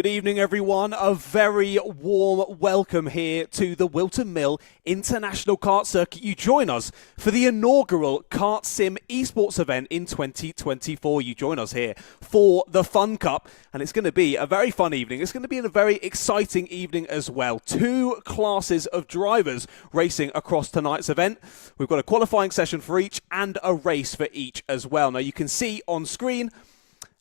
Good evening, everyone. A very warm welcome here to the Wilton Mill International Kart Circuit. You join us for the inaugural KartSim Esports event in 2024. You join us here for the Fun Cup, and it's going to be a very fun evening. It's going to be a very exciting evening as well. Two classes of drivers racing across tonight's event. We've got a qualifying session for each and a race for each as well. Now, you can see on screen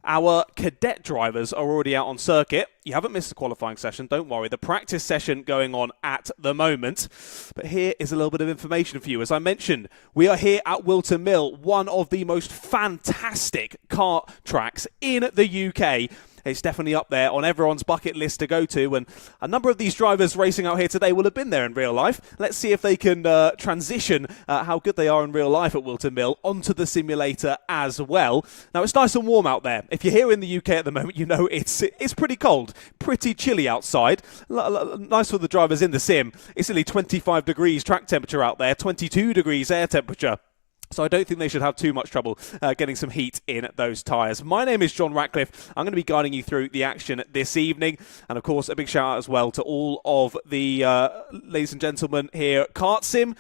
our cadet drivers are already out on circuit. You haven't missed the qualifying session, don't worry. The practice session going on at the moment. But here is a little bit of information for you. As I mentioned, we are here at Wilton Mill, one of the most fantastic kart tracks in the UK. It's definitely up there on everyone's bucket list to go to, and a number of these drivers racing out here today will have been there in real life. Let's see if they can transition how good they are in real life at Wilton Mill onto the simulator as well. Now, it's nice and warm out there. If you're here in the UK at the moment, you know it's pretty cold, pretty chilly outside. Nice for the drivers in the sim. It's only 25 degrees track temperature out there, 22 degrees air temperature. So I don't think they should have too much trouble getting some heat in those tyres. My name is John Ratcliffe. I'm going to be guiding you through the action this evening. And of course, a big shout out as well to all of the ladies and gentlemen here at KartSim,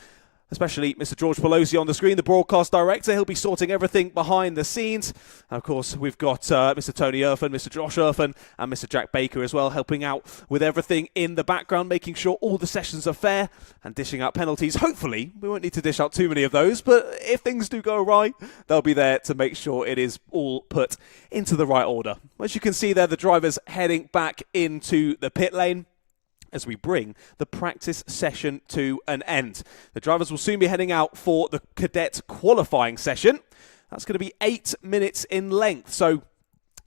especially Mr. George Pelosi on the screen, the broadcast director. He'll be sorting everything behind the scenes. And of course, we've got Mr. Tony Irfan, Mr. Josh Irfan, and Mr. Jack Baker as well, helping out with everything in the background, making sure all the sessions are fair and dishing out penalties. Hopefully, we won't need to dish out too many of those, but if things do go right, they'll be there to make sure it is all put into the right order. As you can see there, the drivers heading back into the pit lane as we bring the practice session to an end. The drivers will soon be heading out for the cadet qualifying session. That's going to be 8 minutes in length. So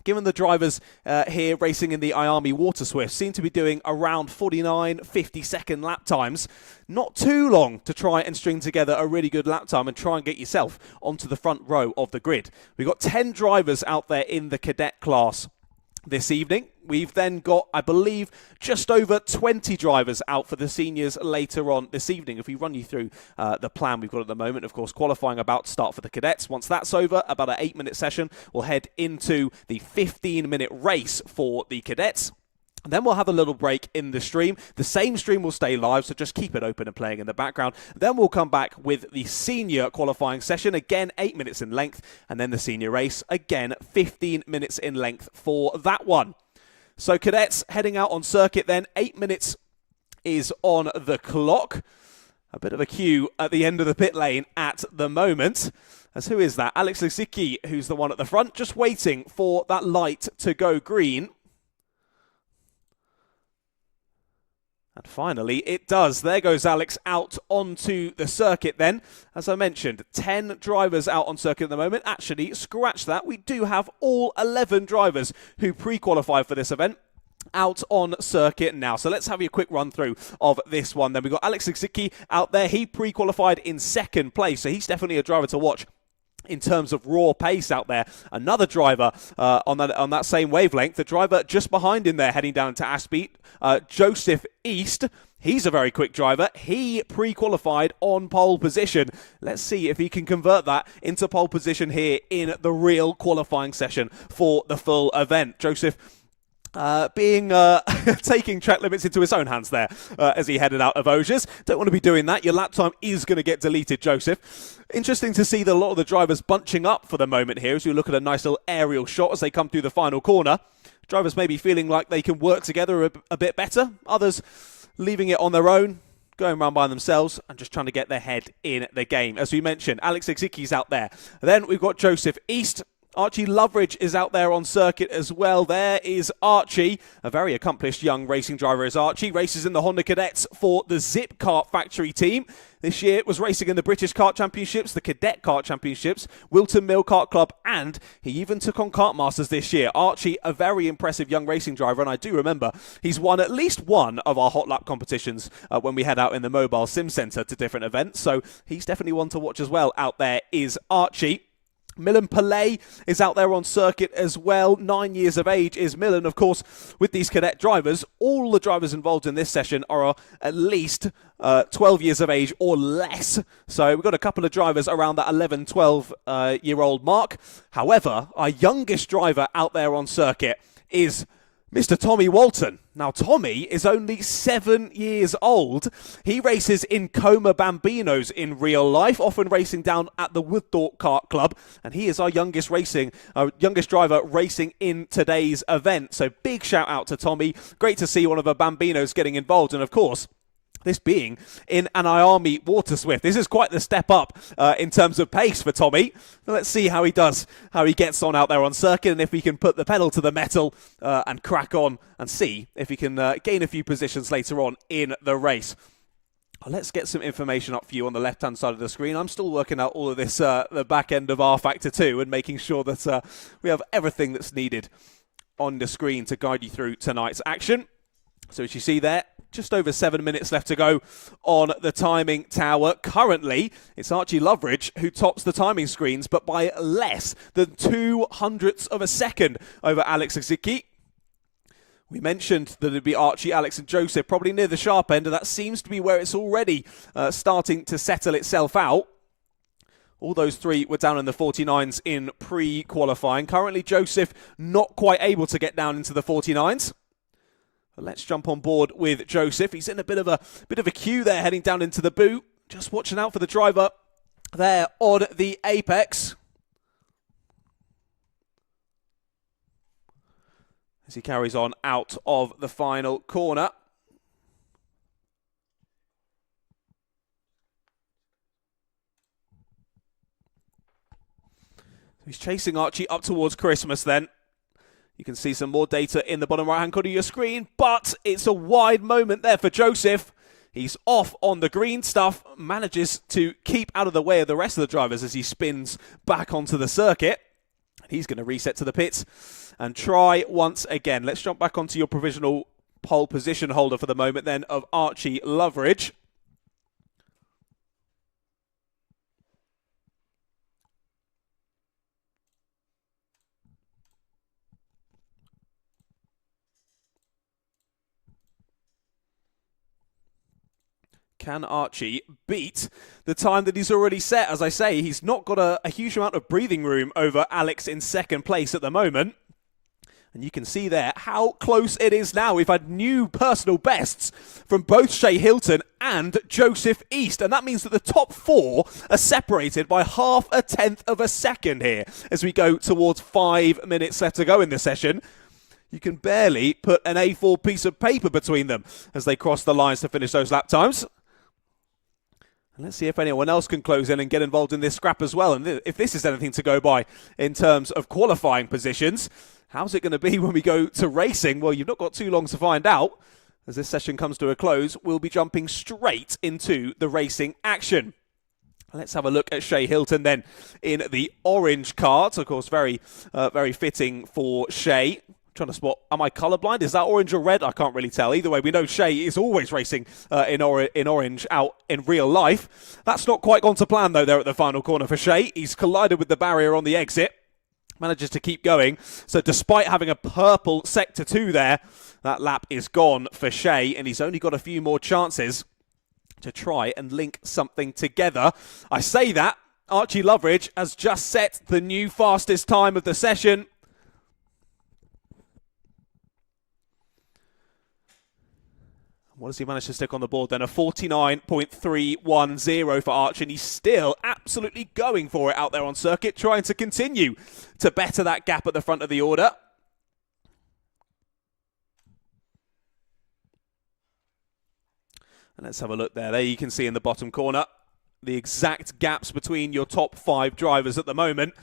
given the drivers here racing in the IARMI Water Swift seem to be doing around 49, 50-second lap times, not too long to try and string together a really good lap time and try and get yourself onto the front row of the grid. We've got 10 drivers out there in the cadet class this evening. We've then got, I believe, just over 20 drivers out for the seniors later on this evening. If we run you through the plan we've got at the moment, of course, qualifying about to start for the cadets. Once that's over, about an 8-minute session, we'll head into the 15-minute race for the cadets. And then we'll have a little break in the stream. The same stream will stay live, so just keep it open and playing in the background. Then we'll come back with the senior qualifying session, again 8 minutes in length, and then the senior race, again 15 minutes in length for that one. So cadets heading out on circuit then, 8 minutes is on the clock. A bit of a queue at the end of the pit lane at the moment. As who is that? Alex Lisicki, who's the one at the front, just waiting for that light to go green. And finally, it does. There goes Alex out onto the circuit then. As I mentioned, 10 drivers out on circuit at the moment. Actually, scratch that. We do have all 11 drivers who pre-qualify for this event out on circuit now. So let's have a quick run through of this one. Then we've got Alex Lisicki out there. He pre-qualified in second place, so he's definitely a driver to watch in terms of raw pace out there. Another driver on that same wavelength, the driver just behind him there heading down to Aspie, Joseph East. He's a very quick driver. He pre-qualified on pole position. Let's see if he can convert that into pole position here in the real qualifying session for the full event. Joseph taking track limits into his own hands there as he headed out of Ogiers. Don't want to be doing that. Your lap time is going to get deleted, Joseph. Interesting to see that a lot of the drivers bunching up for the moment here as you look at a nice little aerial shot as they come through the final corner. Drivers may be feeling like they can work together a bit better. Others leaving it on their own, going around by themselves and just trying to get their head in the game. As we mentioned, Alex Lisicki's out there. Then we've got Joseph East. Archie Loveridge is out there on circuit as well. There is Archie, a very accomplished young racing driver is Archie. Races in the Honda Cadets for the Zip Kart Factory team. This year was racing in the British Kart Championships, the Cadet Kart Championships, Wilton Mill Kart Club, and he even took on Kart Masters this year. Archie, a very impressive young racing driver, and I do remember he's won at least one of our hot lap competitions when we head out in the Mobile Sim Centre to different events, so he's definitely one to watch as well. Out there is Archie. Milan Pillay is out there on circuit as well. 9 years of age is Milan. Of course, with these cadet drivers, all the drivers involved in this session are at least 12 years of age or less. So we've got a couple of drivers around that 11, 12-year-old mark. However, our youngest driver out there on circuit is Mr. Tommy Walton. Now, Tommy is only 7 years old. He races in Coma Bambinos in real life, often racing down at the Woodthorpe Kart Club, and he is our youngest driver racing in today's event. So big shout out to Tommy. Great to see one of the Bambinos getting involved, and of course, this being in an Army Water Swift. This is quite the step up in terms of pace for Tommy. Let's see how he does, how he gets on out there on circuit, and if he can put the pedal to the metal and crack on and see if he can gain a few positions later on in the race. Let's get some information up for you on the left-hand side of the screen. I'm still working out all of this, the back end of R Factor 2 and making sure that we have everything that's needed on the screen to guide you through tonight's action. So as you see there, just over 7 minutes left to go on the timing tower. Currently, it's Archie Loveridge who tops the timing screens, but by less than 0.02 of a second over Alex Zicki. We mentioned that it'd be Archie, Alex and Joseph, probably near the sharp end, and that seems to be where it's already starting to settle itself out. All those three were down in the 49s in pre-qualifying. Currently, Joseph not quite able to get down into the 49s. But let's jump on board with Joseph. He's in a bit of a queue there, heading down into the boot. Just watching out for the driver there on the apex. As he carries on out of the final corner. He's chasing Archie up towards Christmas then. You can see some more data in the bottom right-hand corner of your screen, but it's a wide moment there for Joseph. He's off on the green stuff, manages to keep out of the way of the rest of the drivers as he spins back onto the circuit. He's going to reset to the pits and try once again. Let's jump back onto your provisional pole position holder for the moment then of Archie Loveridge. Can Archie beat the time that he's already set? As I say, he's not got a huge amount of breathing room over Alex in second place at the moment. And you can see there how close it is now. We've had new personal bests from both Shea Hilton and Joseph East. And that means that the top four are separated by 0.5 of a second here as we go towards 5 minutes left to go in this session. You can barely put an A4 piece of paper between them as they cross the lines to finish those lap times. Let's see if anyone else can close in and get involved in this scrap as well. And if this is anything to go by in terms of qualifying positions, how's it going to be when we go to racing? Well, you've not got too long to find out. As this session comes to a close, we'll be jumping straight into the racing action. Let's have a look at Shea Hilton then in the orange kart. Of course, very fitting for Shea. Trying to spot, am I colourblind? Is that orange or red? I can't really tell. Either way, we know Shea is always racing in orange out in real life. That's not quite gone to plan, though, there at the final corner for Shea. He's collided with the barrier on the exit. Manages to keep going. So despite having a purple sector 2 there, that lap is gone for Shea, and he's only got a few more chances to try and link something together. I say that. Archie Loveridge has just set the new fastest time of the session. What does he manage to stick on the board then? A 49.310 for Archie, and he's still absolutely going for it out there on circuit, trying to continue to better that gap at the front of the order. And let's have a look there. There you can see in the bottom corner the exact gaps between your top 5 drivers at the moment.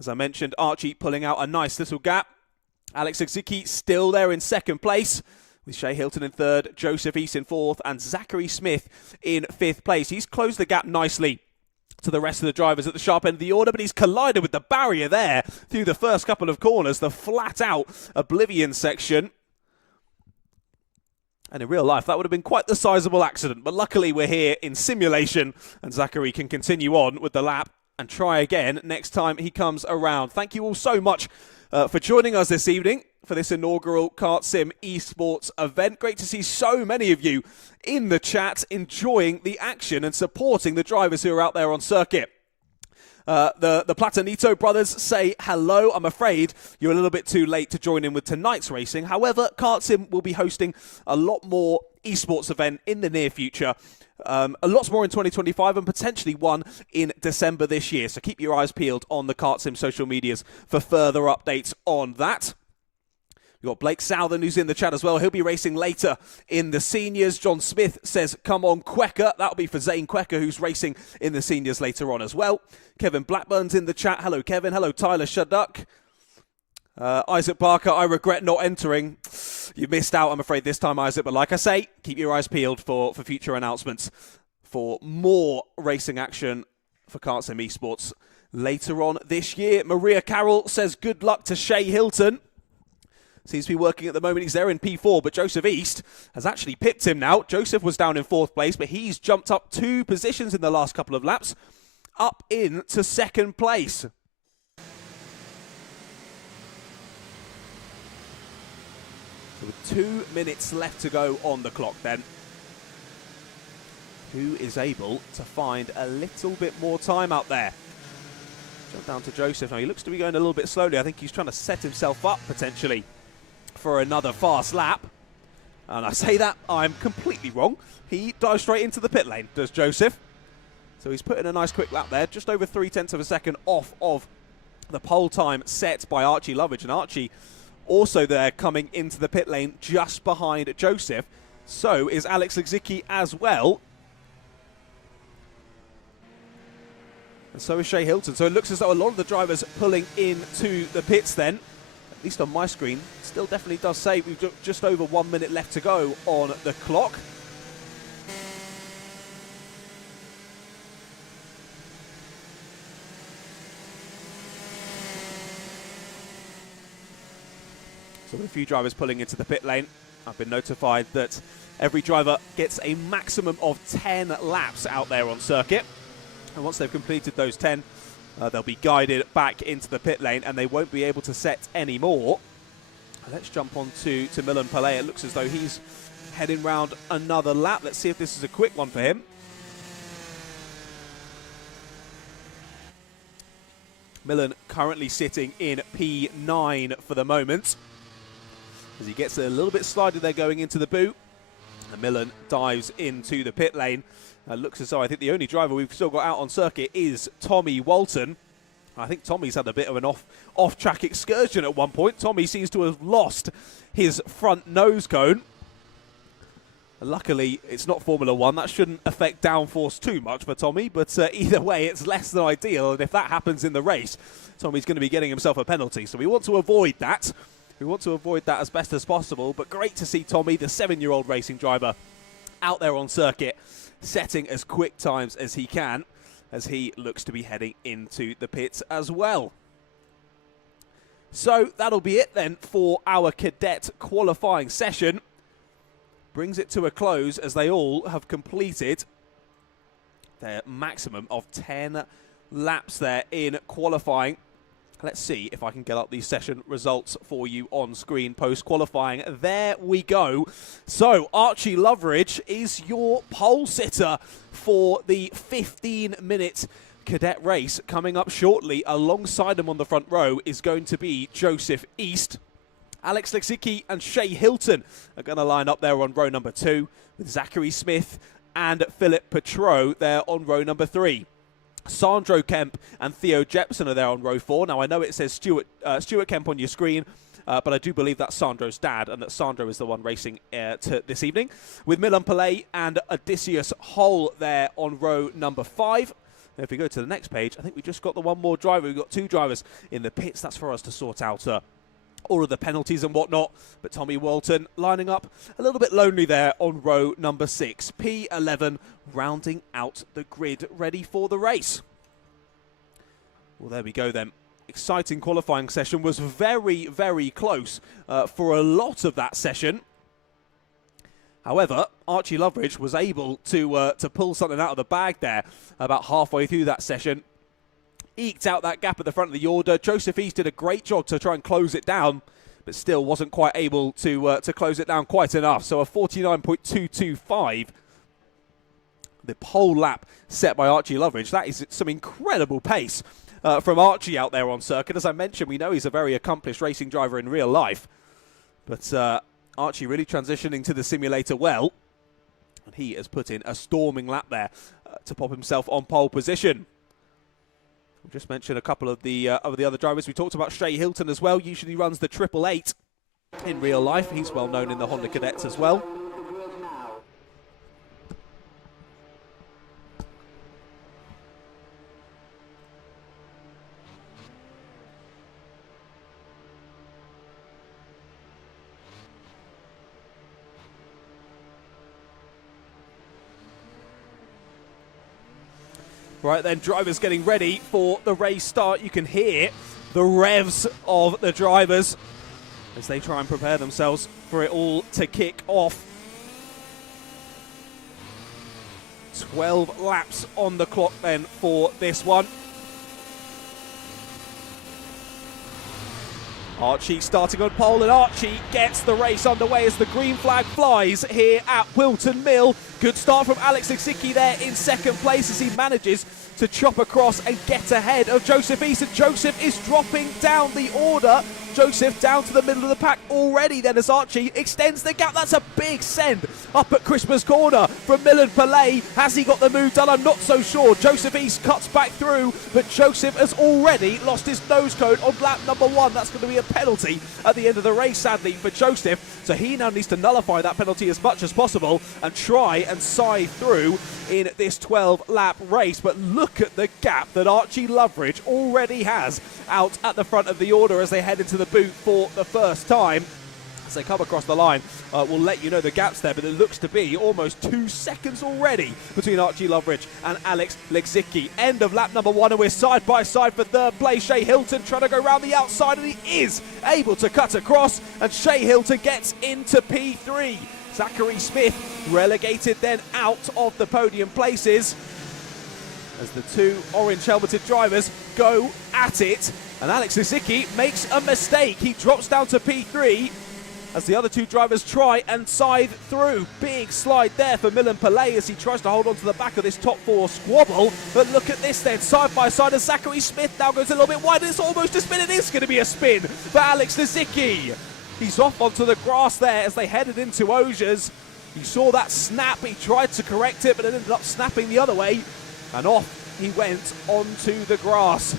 As I mentioned, Archie pulling out a nice little gap. Alex Zicki still there in second place, with Shea Hilton in third, Joseph East in fourth, and Zachary Smith in 5th place. He's closed the gap nicely to the rest of the drivers at the sharp end of the order, but he's collided with the barrier there through the first couple of corners, the flat-out Oblivion section. And in real life, that would have been quite the sizable accident, but luckily we're here in simulation, and Zachary can continue on with the lap and try again next time he comes around. Thank you all so much for joining us this evening for this inaugural KartSim Esports event. Great to see so many of you in the chat enjoying the action and supporting the drivers who are out there on circuit. The Platanito brothers say hello. I'm afraid you're a little bit too late to join in with tonight's racing. However, KartSim will be hosting a lot more esports event in the near future. A lot more in 2025 and potentially one in December this year. So keep your eyes peeled on the KartSim social medias for further updates on that. We've got Blake Southern who's in the chat as well. He'll be racing later in the seniors. John Smith says, come on, Quecker. That'll be for Zane Quecker, who's racing in the seniors later on as well. Kevin Blackburn's in the chat. Hello, Kevin. Hello, Tyler Shadduck. Isaac Barker, I regret not entering. You missed out, I'm afraid, this time, Isaac. But like I say, keep your eyes peeled for future announcements for more racing action for KartSim Esports later on this year. Maria Carroll says, good luck to Shay Hilton. Seems to be working at the moment. He's there in P4, but Joseph East has actually pipped him now. Joseph was down in 4th place, but he's jumped up 2 positions in the last couple of laps, up into 2nd place. So with 2 minutes left to go on the clock then, who is able to find a little bit more time out there? Jump down to Joseph. Now he looks to be going a little bit slowly. I think he's trying to set himself up potentially for another fast lap. And I say that, I'm completely wrong. He dives straight into the pit lane, does Joseph. So he's putting a nice quick lap there, just over 0.3 of a second off of the pole time set by Archie Loveridge. And Archie also there coming into the pit lane just behind Joseph. So is Alex Lizicki as well. And so is Shay Hilton. So it looks as though a lot of the drivers pulling into the pits then, at least on my screen, still definitely does say we've got just over 1 minute left to go on the clock. So with a few drivers pulling into the pit lane, I've been notified that every driver gets a maximum of 10 laps out there on circuit. And once they've completed those 10, they'll be guided back into the pit lane and they won't be able to set any more. Let's jump on to Milan Palais. It looks as though he's heading round another lap. Let's see if this is a quick one for him. Milan currently sitting in P9 for the moment. As he gets a little bit slided there going into the boot. And Milan dives into the pit lane. Looks as though I think the only driver we've still got out on circuit is Tommy Walton. I think Tommy's had a bit of an off-track excursion at one point. Tommy seems to have lost his front nose cone. Luckily, it's not Formula 1. That shouldn't affect downforce too much for Tommy, but either way, it's less than ideal. And if that happens in the race, Tommy's going to be getting himself a penalty. So we want to avoid that. We want to avoid that as best as possible. But great to see Tommy, the 7-year-old racing driver, out there on circuit, setting as quick times as he can, as he looks to be heading into the pits as well. So that'll be it then for our cadet qualifying session. Brings it to a close as they all have completed their maximum of 10 laps there in qualifying. Let's see if I can get up these session results for you on screen post-qualifying. There we go. So Archie Loveridge is your pole sitter for the 15-minute cadet race. Coming up shortly alongside him on the front row is going to be Joseph East. Alex Lizicki and Shay Hilton are going to line up there on row number 2 with Zachary Smith and Philip Petro there on row number 3. Sandro Kemp and Theo Jepson are there on row 4. Now, I know it says Stuart Kemp on your screen, but I do believe that's Sandro's dad and that Sandro is the one racing this evening. With Milan Palais and Odysseus Hull there on row number 5. And if we go to the next page, I think we just got the one more driver. We've got 2 drivers in the pits. That's for us to sort out all of the penalties and whatnot. But Tommy Walton lining up a little bit lonely there on row number 6. P11 rounding out the grid, ready for the race. Well, there we go then. Exciting qualifying session. Was very, very close for a lot of that session. However, Archie Loveridge was able to pull something out of the bag there about halfway through that session. Eked out that gap at the front of the order. Joseph East did a great job to try and close it down, but still wasn't quite able to close it down quite enough. So a 49.225 The pole lap set by Archie Loveridge. That is some incredible pace from Archie out there on circuit. As I mentioned, we know he's a very accomplished racing driver in real life. But Archie really transitioning to the simulator well. And he has put in a storming lap there to pop himself on pole position. We'll just mention a couple of the other drivers. We talked about Shea Hilton as well. Usually runs the 888 in real life. He's well known in the Honda Cadets as well. Right then, drivers getting ready for the race start. You can hear the revs of the drivers as they try and prepare themselves for it all to kick off. 12 laps on the clock then for this one. Archie starting on pole, and Archie gets the race underway as the green flag flies here at Wilton Mill. Good start from Alex Liksicki there in second place as he manages to chop across and get ahead of Joseph East. And Joseph is dropping down the order. Joseph down to the middle of the pack already then as Archie extends the gap. That's a big send up at Christmas Corner from Milan Palais. Has he got the move done? I'm not so sure. Joseph East cuts back through, but Joseph has already lost his nose cone on lap number 1. That's going to be a penalty at the end of the race, sadly, for Joseph. So he now needs to nullify that penalty as much as possible and try and scythe through in this 12-lap race. But look at the gap that Archie Loveridge already has out at the front of the order as they head into the boot for the first time. As they come across the line, we'll let you know the gaps there, but it looks to be almost 2 seconds already between Archie Loveridge and Alex Liksicki. End of lap number 1, and we're side by side for third place. Shea Hilton trying to go around the outside, and he is able to cut across, and Shea Hilton gets into P3. Zachary Smith relegated then out of the podium places as the two orange helmeted drivers go at it, and Alex Liksicki makes a mistake. He drops down to P3 as the other two drivers try and scythe through. Big slide there for Milan Palais as he tries to hold on to the back of this top 4 squabble. But look at this then, side by side, as Zachary Smith now goes a little bit wide. It's almost a spin. It is going to be a spin for Alex Liksicki. He's off onto the grass there as they headed into Osiers. You saw that snap. He tried to correct it, but it ended up snapping the other way. And off he went onto the grass.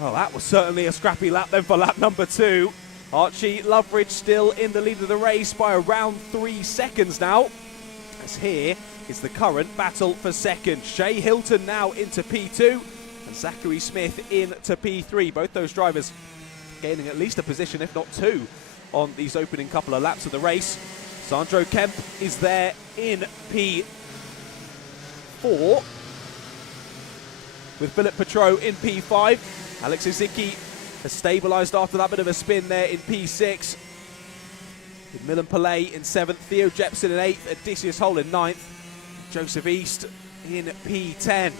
Well, that was certainly a scrappy lap then for lap number 2. Archie Loveridge still in the lead of the race by around 3 seconds now. As here is the current battle for second. Shea Hilton now into P2 and Zachary Smith into P3. Both those drivers gaining at least a position, if not 2, on these opening couple of laps of the race. Sandro Kemp is there in P4 with Philip Petro in P5. Alex Liksicki has stabilised after that bit of a spin there in P6. With Milan Palais in 7th, Theo Jepson in 8th, Odysseus Hole in 9th, Joseph East in P10.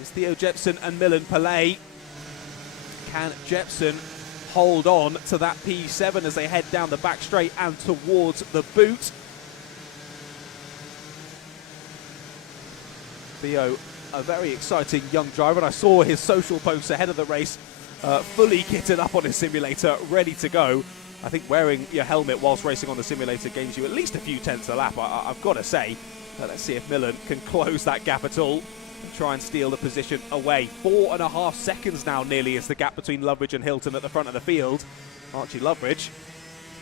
It's Theo Jepson and Milan Palais. Can Jepson hold on to that P7 as they head down the back straight and towards the boot? Theo, a very exciting young driver, and I saw his social posts ahead of the race, fully kitted up on his simulator, ready to go. I think wearing your helmet whilst racing on the simulator gains you at least a few tenths a lap, I've got to say. Let's see if Milan can close that gap at all and try and steal the position away. 4.5 seconds now nearly is the gap between Loveridge and Hilton at the front of the field. Archie Loveridge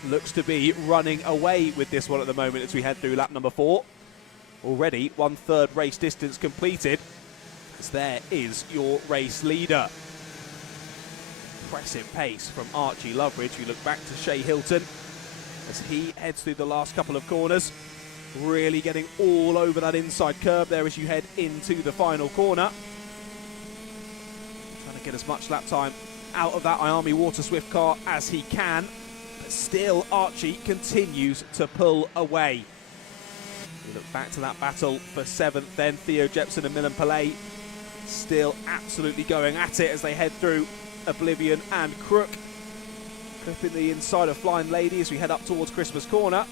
looks to be running away with this one at the moment as we head through lap number 4. Already 1/3 race distance completed. As there is your race leader. Impressive pace from Archie Loveridge. We look back to Shea Hilton as he heads through the last couple of corners. Really getting all over that inside curve there as you head into the final corner. Trying to get as much lap time out of that Iami Water Swift car as he can. But still Archie continues to pull away. We look back to that battle for 7th then. Theo Jepson and Milan Palais still absolutely going at it as they head through Oblivion and Crook. Clipping the inside of Flying Lady as we head up towards Christmas Corner.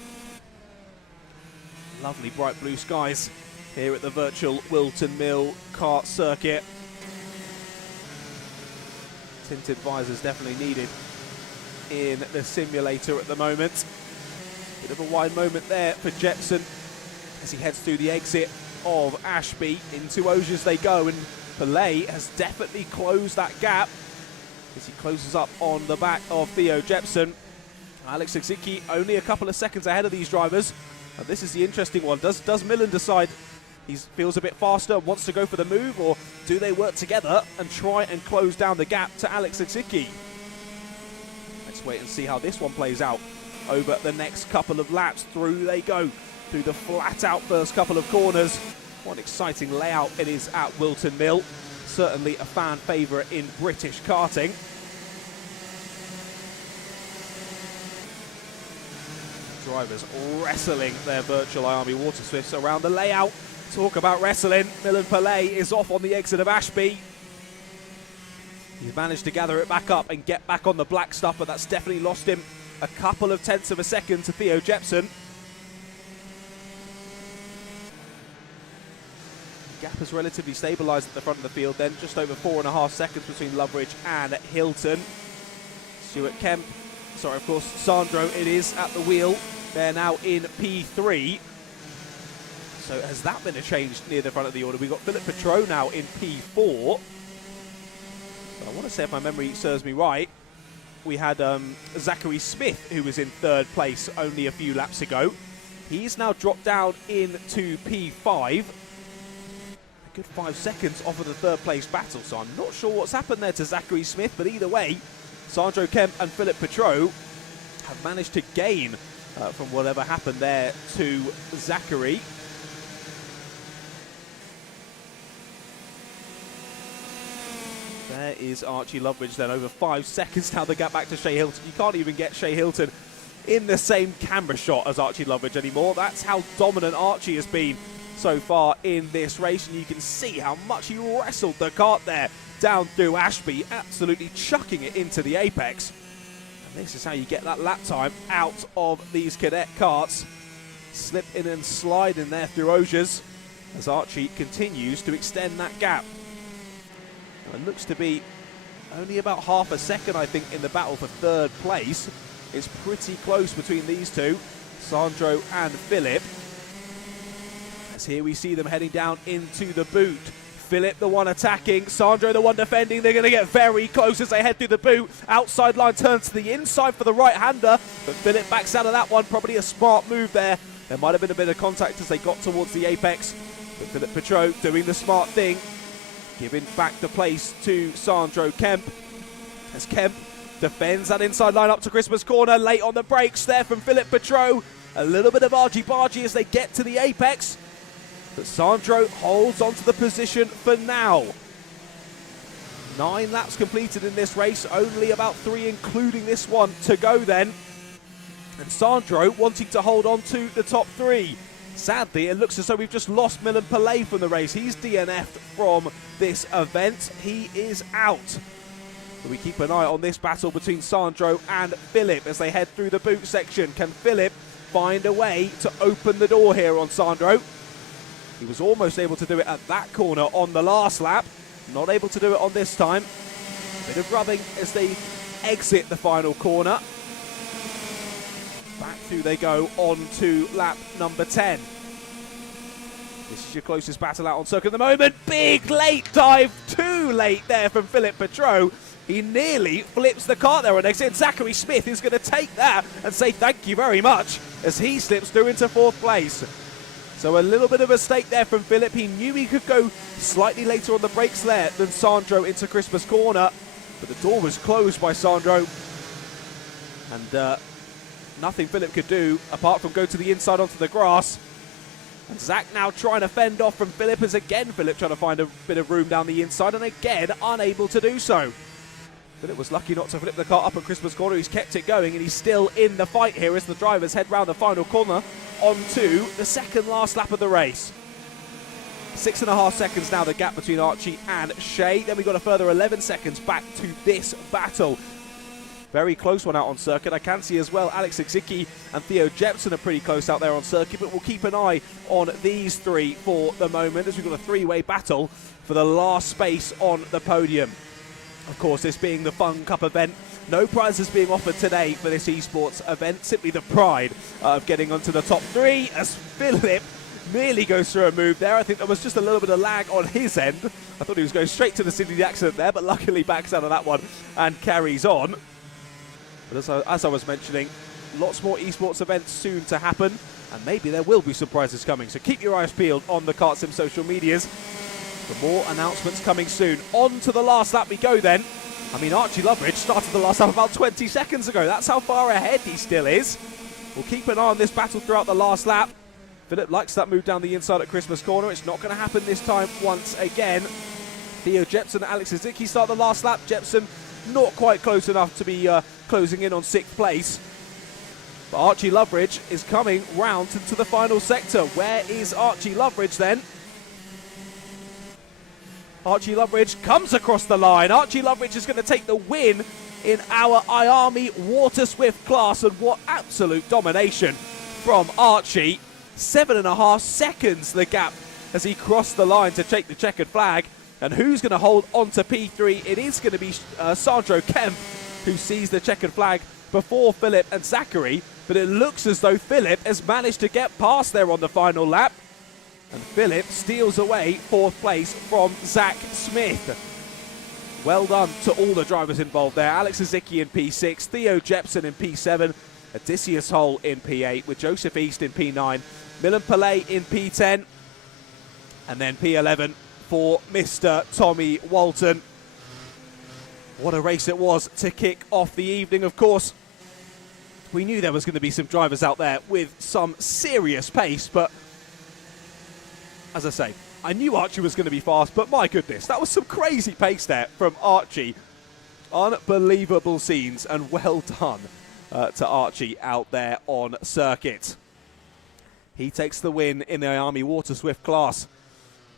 Lovely bright blue skies here at the virtual Wilton Mill kart circuit. Tinted visors definitely needed in the simulator at the moment. Bit of a wide moment there for Jepson as he heads through the exit of Ashby. Into Ogiers they go, and Pelé has definitely closed that gap as he closes up on the back of Theo Jepson. Alex Sixicki only a couple of seconds ahead of these drivers. And this is the interesting one. Does Millen decide he feels a bit faster and wants to go for the move, or do they work together and try and close down the gap to Alex Sixicki? Let's wait and see how this one plays out over the next couple of laps. Through they go, through the flat-out first couple of corners. What an exciting layout it is at Wilton Mill. Certainly a fan favourite in British karting. Drivers wrestling their virtual Army Water Swifts around the layout. Talk about wrestling. Milan Pelé is off on the exit of Ashby. He's managed to gather it back up and get back on the black stuff, but that's definitely lost him a couple of tenths of a second to Theo Jepson. The gap has relatively stabilised at the front of the field then, just over 4.5 seconds between Loveridge and Hilton. Stuart Kemp, sorry, of course, Sandro it is at the wheel. They're now in P3. So has that been a change near the front of the order? We've got Philip Petro now in P4. So I want to say, if my memory serves me right, we had Zachary Smith, who was in third place only a few laps ago. He's now dropped down into P5. A good 5 seconds off of the third place battle. So I'm not sure what's happened there to Zachary Smith, but either way, Sandro Kemp and Philip Petro have managed to gain from whatever happened there to Zachary. There is Archie Loveridge then, over 5 seconds now the gap back to Shea Hilton. You can't even get Shea Hilton in the same camera shot as Archie Loveridge anymore. That's how dominant Archie has been so far in this race, and you can see how much he wrestled the kart there down through Ashby, absolutely chucking it into the apex. And this is how you get that lap time out of these Cadet karts. Slip in and slide in there through Ogiers as Archie continues to extend that gap. It looks to be only about half a second, I think, in the battle for third place. It's pretty close between these two, Sandro and Philip. As here we see them heading down into the boot. Philip the one attacking, Sandro the one defending. They're going to get very close as they head through the boot. Outside line turns to the inside for the right-hander, but Philip backs out of that one. Probably a smart move there. There might have been a bit of contact as they got towards the apex, but Philip Petro doing the smart thing, giving back the place to Sandro Kemp, as Kemp defends that inside line up to Christmas corner. Late on the brakes there from Philip Petro. A little bit of argy-bargy as they get to the apex, but Sandro holds onto the position for now. 9 laps completed in this race, only about 3 including this one to go then. And Sandro wanting to hold on to the top 3. Sadly, it looks as though we've just lost Milan Pelé from the race. He's DNF'd from this event. He is out. So we keep an eye on this battle between Sandro and Philip as they head through the boot section. Can Philip find a way to open the door here on Sandro? He was almost able to do it at that corner on the last lap. Not able to do it on this time. Bit of rubbing as they exit the final corner. Back through they go on to lap number 10. This is your closest battle out on circuit at the moment. Big late dive, too late there from Philip Petro. He nearly flips the kart there on exit. Zachary Smith is going to take that and say thank you very much as he slips through into 4th place. So a little bit of a mistake there from Philip. He knew he could go slightly later on the brakes there than Sandro into Christmas corner, but the door was closed by Sandro. And nothing Philip could do apart from go to the inside onto the grass. And Zach now trying to fend off from Philip, as again Philip trying to find a bit of room down the inside, and again unable to do so. Philip was lucky not to flip the car up at Christmas corner. He's kept it going, and he's still in the fight here as the drivers head round the final corner onto the second last lap of the race. 6.5 seconds now the gap between Archie and Shea. Then we've got a further 11 seconds back to this battle. Very close one out on circuit. I can see as well Alex Exicki and Theo Jepson are pretty close out there on circuit, but we'll keep an eye on these three for the moment as we've got a three-way battle for the last space on the podium. Of course, this being the Fun Cup event, no prizes being offered today for this esports event, simply the pride of getting onto the top three as Philip nearly goes through a move there. I think there was just a little bit of lag on his end. I thought he was going straight to the Sydney accident there, but luckily backs out of that one and carries on. But as I was mentioning, lots more esports events soon to happen, and maybe there will be some prizes coming. So keep your eyes peeled on the KartSim social medias for more announcements coming soon. On to the last lap we go then. I mean, Archie Loveridge started the last lap about 20 seconds ago. That's how far ahead he still is. We'll keep an eye on this battle throughout the last lap. Philip likes that move down the inside at Christmas corner. It's not going to happen this time once again. Theo Jepson and Alex Exicki start the last lap. Jepson not quite close enough to be closing in on 6th place. But Archie Loveridge is coming round into the final sector. Where is Archie Loveridge then? Archie Loveridge comes across the line. Archie Loveridge is going to take the win in our IARMY Water Swift class, and what absolute domination from Archie. 7.5 seconds the gap as he crossed the line to take the checkered flag. And who's going to hold on to P3? It is going to be Sandro Kemp, who sees the checkered flag before Philip and Zachary. But it looks as though Philip has managed to get past there on the final lap. And Philip steals away 4th place from Zach Smith. Well done to all the drivers involved there. Alex Exicki in P6, Theo Jepson in P7, Odysseus Hole in P8, with Joseph East in P9, Milan Pillay in P10, and then P11 for Mr. Tommy Walton. What a race it was to kick off the evening. Of course, we knew there was going to be some drivers out there with some serious pace, but as I say, I knew Archie was going to be fast, but my goodness, that was some crazy pace there from Archie. Unbelievable scenes, and well done to Archie out there on circuit. He takes the win in the IARMY Water Swift class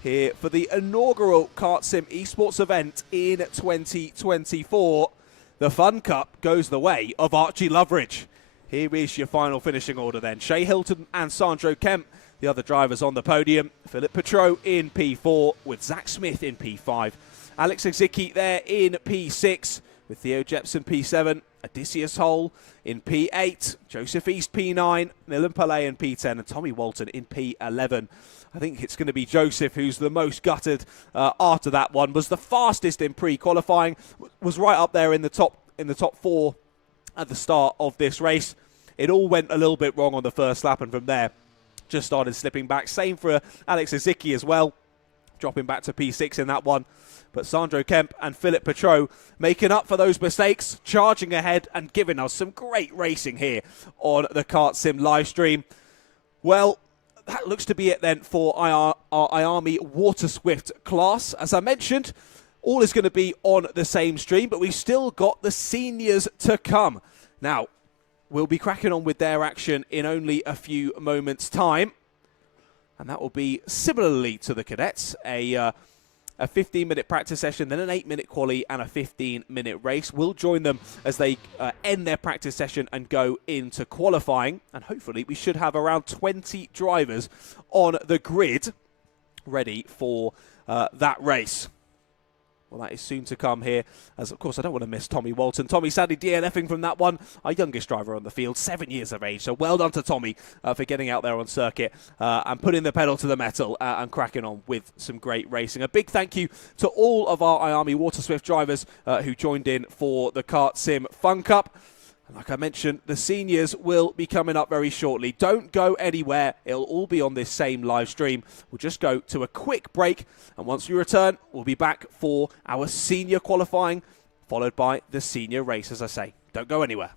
here for the inaugural KartSim Esports event in 2024. The Fun Cup goes the way of Archie Loveridge. Here is your final finishing order then. Shea Hilton and Sandro Kemp, the other drivers on the podium. Philip Petro in P4 with Zach Smith in P5. Alex Exicki there in P6 with Theo Jepson P7. Odysseus Hole in P8. Joseph East P9. Milan Pillay in P10. And Tommy Walton in P11. I think it's going to be Joseph who's the most gutted after that one. Was the fastest in pre-qualifying. Was right up there in the top 4 at the start of this race. It all went a little bit wrong on the first lap, and from there just started slipping back. Same for Alex Exicki as well, dropping back to P6 in that one. But Sandro Kemp and Philip Petro making up for those mistakes, charging ahead and giving us some great racing here on the KartSim live stream. Well, that looks to be it then for our IARMY Water Swift class. As I mentioned, all is going to be on the same stream, but we've still got the seniors to come. Now, we'll be cracking on with their action in only a few moments' time. And that will be similarly to the cadets, a 15-minute practice session, then an 8-minute quali and a 15-minute race. We'll join them as they end their practice session and go into qualifying. And hopefully we should have around 20 drivers on the grid ready for that race. Well, that is soon to come here, as of course I don't want to miss Tommy Walton. Tommy sadly DNFing from that one, our youngest driver on the field, 7 years of age. So well done to Tommy for getting out there on circuit and putting the pedal to the metal and cracking on with some great racing. A big thank you to all of our IARMY Water Swift drivers who joined in for the KartSim Fun Cup. Like I mentioned, the seniors will be coming up very shortly. Don't go anywhere. It'll all be on this same live stream. We'll just go to a quick break, and once we return, we'll be back for our senior qualifying, followed by the senior race, as I say. Don't go anywhere.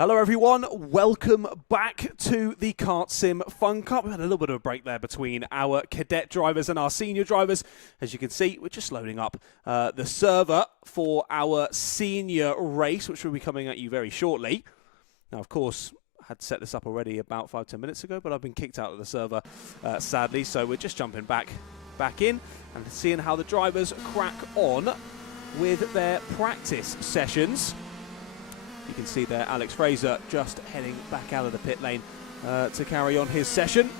Hello everyone, welcome back to the KartSim Fun Cup. We had a little bit of a break there between our cadet drivers and our senior drivers. As you can see, we're just loading up the server for our senior race, which will be coming at you very shortly. Now, of course, I had set this up already about 5-10 minutes ago, but I've been kicked out of the server, sadly, so we're just jumping back in and seeing how the drivers crack on with their practice sessions. You can see there Alex Fraser just heading back out of the pit lane to carry on his session.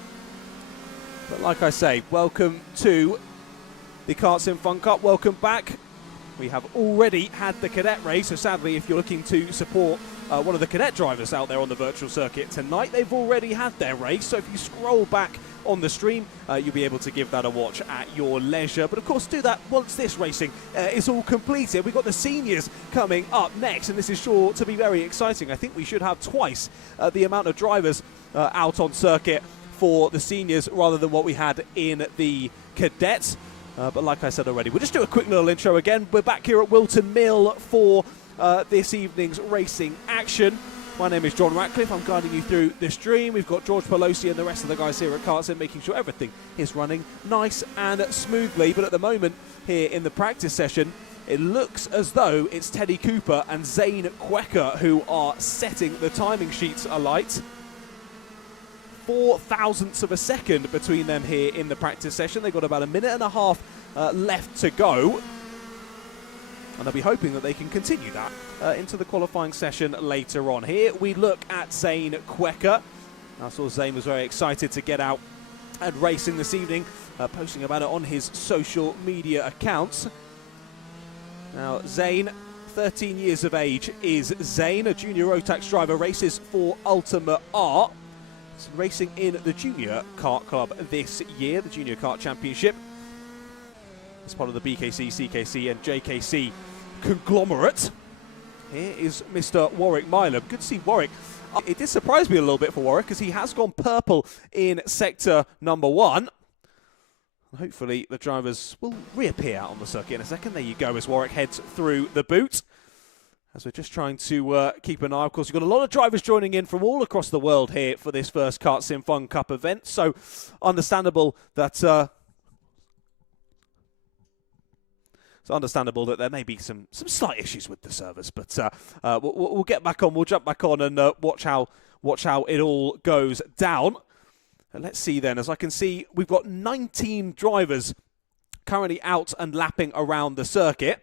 But like I say, welcome to the KartSim Fun Cup. Welcome back. We have already had the cadet race, so sadly if you're looking to support one of the cadet drivers out there on the virtual circuit tonight, they've already had their race. So if you scroll back on the stream, you'll be able to give that a watch at your leisure. But of course, do that once this racing is all completed. We've got the seniors coming up next, and this is sure to be very exciting. I think we should have twice the amount of drivers out on circuit for the seniors rather than what we had in the cadets. But like I said already, we'll just do a quick little intro again. We're back here at Wilton Mill for this evening's racing action. My name is John Ratcliffe. I'm guiding you through the stream. We've got George Pelosi and the rest of the guys here at KartSim making sure everything is running nice and smoothly. But at the moment, here in the practice session, it looks as though it's Teddy Cooper and Zane Quecker who are setting the timing sheets alight. 4 thousandths of a second between them here in the practice session. They've got about a minute and a half left to go. And they'll be hoping that they can continue that into the qualifying session later on. Here we look at Zane Quecker. I saw Zane was very excited to get out and racing this evening, posting about it on his social media accounts. Now Zane, 13 years of age is Zane, a junior Rotax driver, races for Ultimate Art. He's racing in the Junior Kart Club this year, the Junior Kart Championship. As part of the BKC, CKC and JKC conglomerate. Here is Mr. Warwick Milam. Good to see Warwick. It did surprise me a little bit for Warwick because he has gone purple in sector number 1. Hopefully the drivers will reappear out on the circuit in a second. There you go as Warwick heads through the boot. As we're just trying to keep an eye. Of course, we've got a lot of drivers joining in from all across the world here for this first KartSim Fun Cup event. So understandable that there may be some slight issues with the servers, but we'll get back on. We'll jump back on and watch how it all goes down. And let's see then. As I can see, we've got 19 drivers currently out and lapping around the circuit.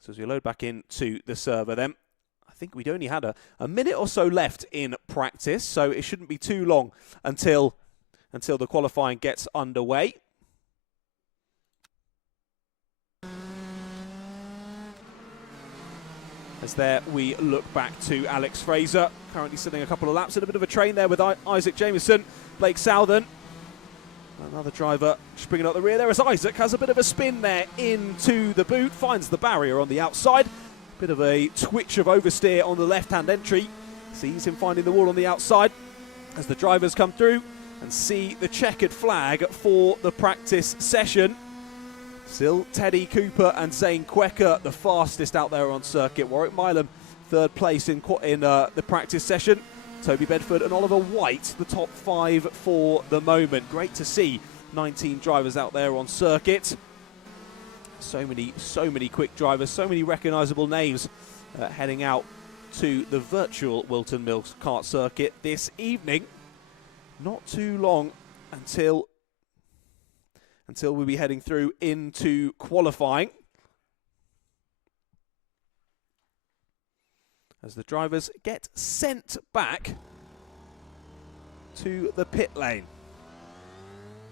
So as we load back into the server then, I think we'd only had a minute or so left in practice, so it shouldn't be too long until the qualifying gets underway. As there we look back to Alex Fraser, currently sitting a couple of laps in a bit of a train there with Isaac Jameson, Blake Southern. Another driver just bringing up the rear there as Isaac has a bit of a spin there into the boot, finds the barrier on the outside. Bit of a twitch of oversteer on the left-hand entry. Sees him finding the wall on the outside as the drivers come through and see the checkered flag for the practice session. Still Teddy Cooper and Zane Quecker the fastest out there on circuit. Warwick Milam third place in the practice session. Toby Bedford and Oliver White the top 5 for the moment. Great to see 19 drivers out there on circuit. So many quick drivers, so many recognisable names heading out to the virtual Wilton Mills kart circuit this evening. Not too long until we'll be heading through into qualifying. As the drivers get sent back to the pit lane.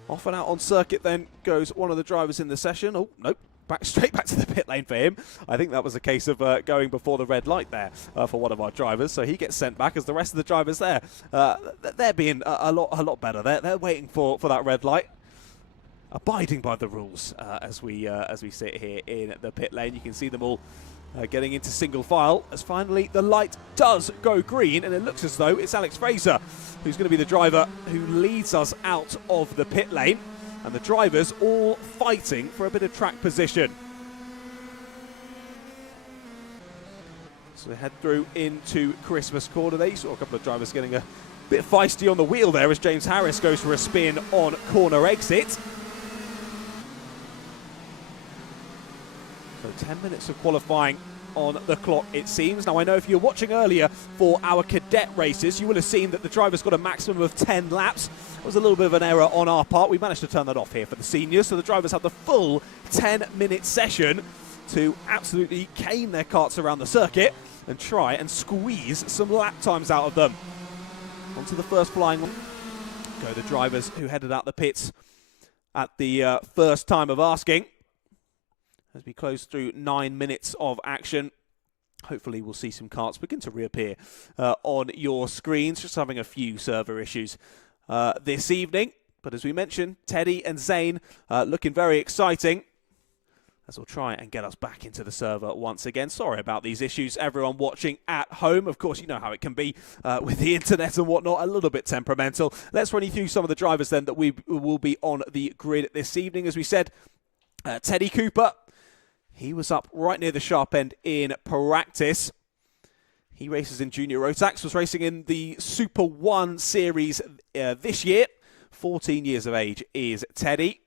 Off and out on circuit then goes one of the drivers in the session. Oh, nope. Straight back to the pit lane for him. I think that was a case of going before the red light there for one of our drivers. So he gets sent back as the rest of the drivers there, they're being a lot better. They're waiting for that red light. Abiding by the rules as we sit here in the pit lane. You can see them all getting into single file as finally the light does go green, and it looks as though it's Alex Fraser who's going to be the driver who leads us out of the pit lane, and the drivers all fighting for a bit of track position. So we head through into Christmas corner there. You saw a couple of drivers getting a bit feisty on the wheel there as James Harris goes for a spin on corner exit. So 10 minutes of qualifying on the clock, it seems. Now, I know if you're watching earlier for our cadet races, you will have seen that the drivers got a maximum of 10 laps. It was a little bit of an error on our part. We managed to turn that off here for the seniors, so the drivers had the full 10-minute session to absolutely cane their karts around the circuit and try and squeeze some lap times out of them. Onto the first flying one go the drivers who headed out the pits at the first time of asking. As we close through 9 minutes of action, hopefully we'll see some karts begin to reappear on your screens. Just having a few server issues this evening. But as we mentioned, Teddy and Zane looking very exciting, as we'll try and get us back into the server once again. Sorry about these issues, everyone watching at home. Of course, you know how it can be with the internet and whatnot, a little bit temperamental. Let's run you through some of the drivers then that we will be on the grid this evening. As we said, Teddy Cooper, he was up right near the sharp end in practice. He races in Junior Rotax, was racing in the Super 1 series this year. 14 years of age is Teddy.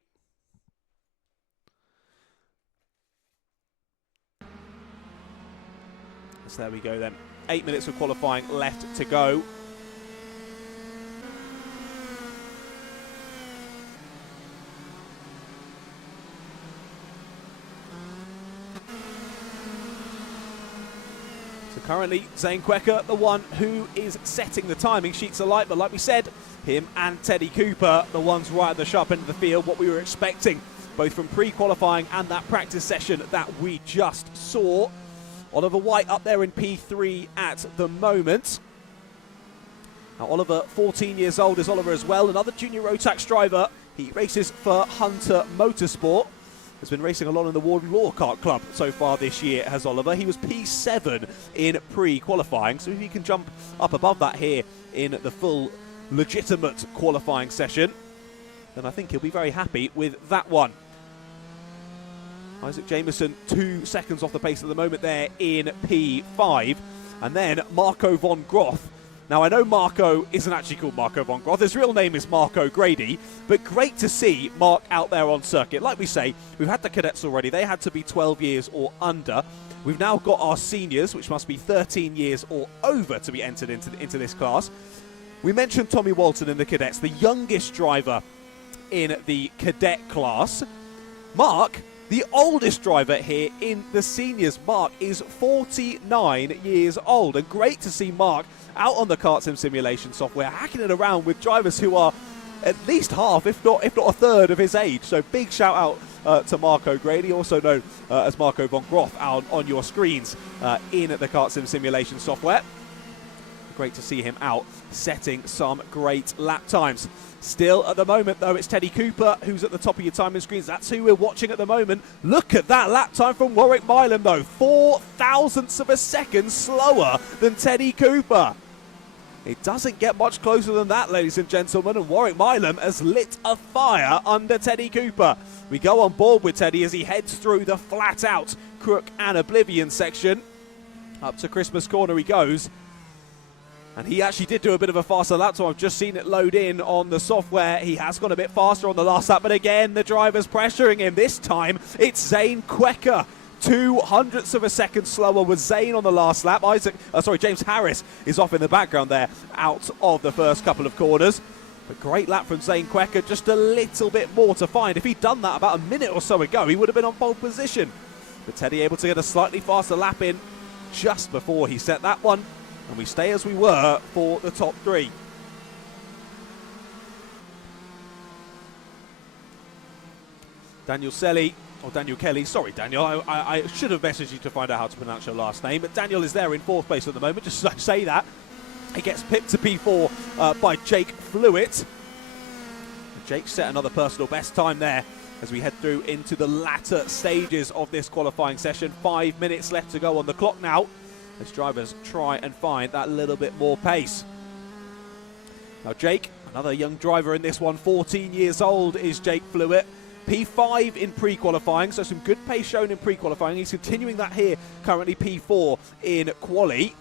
So there we go then. 8 minutes of qualifying left to go. So currently, Zane Quecker, the one who is setting the timing sheets alight, but like we said, him and Teddy Cooper, the ones right at the sharp end of the field, what we were expecting, both from pre-qualifying and that practice session that we just saw. Oliver White up there in P3 at the moment. Now Oliver, 14 years old is Oliver as well, another Junior Rotax driver. He races for Hunter Motorsport. Has been racing a lot in the Warden Law Kart Club so far this year, has Oliver. He was P7 in pre-qualifying, so if he can jump up above that here in the full legitimate qualifying session, then I think he'll be very happy with that one. Isaac Jameson 2 seconds off the pace at the moment there in P5. And then Marco von Groth. Now, I know Marco isn't actually called Marco von Groth. His real name is Marco Grady. But great to see Mark out there on circuit. Like we say, we've had the cadets already. They had to be 12 years or under. We've now got our seniors, which must be 13 years or over to be entered into this class. We mentioned Tommy Walton in the cadets, the youngest driver in the cadet class. Mark, the oldest driver here in the seniors. Mark is 49 years old, and great to see Mark out on the KartSim simulation software, hacking it around with drivers who are at least half, if not a third of his age. So big shout out to Marco Grady, also known as Marco von Groth, out on your screens in the KartSim simulation software. Great to see him out setting some great lap times. Still at the moment though, it's Teddy Cooper who's at the top of your timing screens. That's who we're watching at the moment. Look at that lap time from Warwick Milam though, 4 thousandths of a second slower than Teddy Cooper. It doesn't get much closer than that, ladies and gentlemen, and Warwick Milam has lit a fire under Teddy Cooper. We go on board with Teddy as he heads through the flat out Crook and Oblivion section. Up to Christmas corner he goes. And he actually did do a bit of a faster lap, so I've just seen it load in on the software. He has gone a bit faster on the last lap, but again, the driver's pressuring him. This time, it's Zane Quecker. 0.02 of a second slower was Zane on the last lap. James Harris is off in the background there, out of the first couple of corners. But great lap from Zane Quecker, just a little bit more to find. If he'd done that about a minute or so ago, he would have been on pole position. But Teddy able to get a slightly faster lap in just before he set that one. And we stay as we were for the top three. Daniel Kelly, sorry Daniel, I should have messaged you to find out how to pronounce your last name, but Daniel is there in 4th place at the moment, just as I say that. He gets pipped to P4 by Jake Flewitt. Jake set another personal best time there as we head through into the latter stages of this qualifying session. 5 minutes left to go on the clock now, as drivers try and find that little bit more pace. Now Jake, another young driver in this one, 14 years old is Jake Flewitt. P5 in pre-qualifying, so some good pace shown in pre-qualifying. He's continuing that here, currently P4 in quali.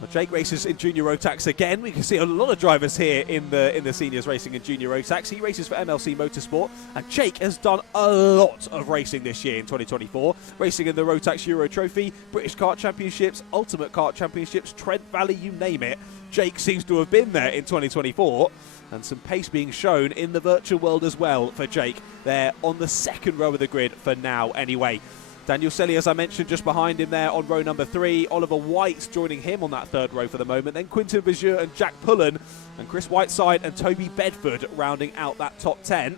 Well, Jake races in Junior Rotax again. We can see a lot of drivers here in the seniors racing in Junior Rotax. He races for MLC Motorsport, and Jake has done a lot of racing this year in 2024. Racing in the Rotax Euro Trophy, British Kart Championships, Ultimate Kart Championships, Trent Valley, you name it. Jake seems to have been there in 2024. And some pace being shown in the virtual world as well for Jake there on the second row of the grid for now anyway. Daniel Selly, as I mentioned, just behind him there on row number 3. Oliver White joining him on that third row for the moment. Then Quinton Vizier and Jack Pullen, and Chris Whiteside and Toby Bedford rounding out that top 10.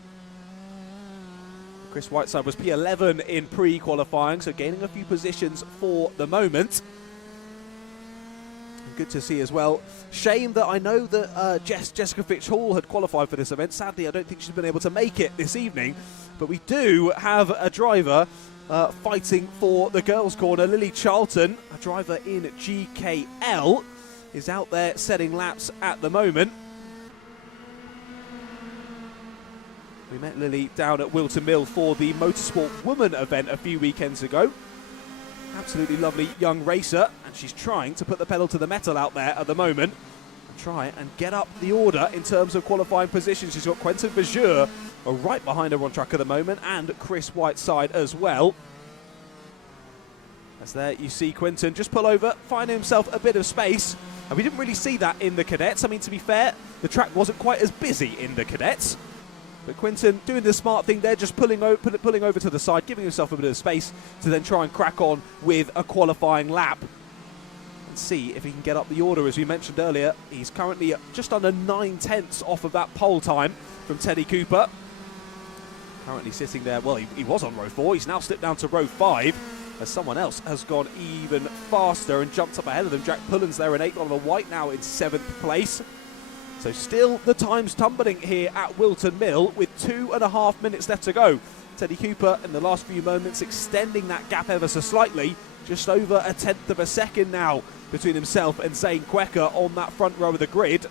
Chris Whiteside was P11 in pre-qualifying, so gaining a few positions for the moment. Good to see as well. Shame that I know that Jessica Fitch-Hall had qualified for this event. Sadly, I don't think she's been able to make it this evening. But we do have a driver fighting for the girls' corner. Lily Charlton, a driver in GKL, is out there setting laps at the moment. We met Lily down at Wilton Mill for the Motorsport Woman event a few weekends ago. Absolutely lovely young racer, and she's trying to put the pedal to the metal out there at the moment and try and get up the order in terms of qualifying positions. She's got Quentin Vizier right behind her on track at the moment, and Chris Whiteside as well. As there you see Quentin just pull over, find himself a bit of space, and we didn't really see that in the cadets. I mean, to be fair, the track wasn't quite as busy in the cadets. But Quinton doing the smart thing there, just pulling over to the side, giving himself a bit of space to then try and crack on with a qualifying lap. And see if he can get up the order. As we mentioned earlier, he's currently just under 9/10 off of that pole time from Teddy Cooper. Currently sitting there, well, he was on row 4. He's now slipped down to row 5, as someone else has gone even faster and jumped up ahead of them. Jack Pullen's there in 8th, Oliver White now in 7th place. So still the time's tumbling here at Wilton Mill with 2.5 minutes left to go. Teddy Cooper in the last few moments extending that gap ever so slightly, just over 1/10 of a second now between himself and Zane Quecker on that front row of the grid.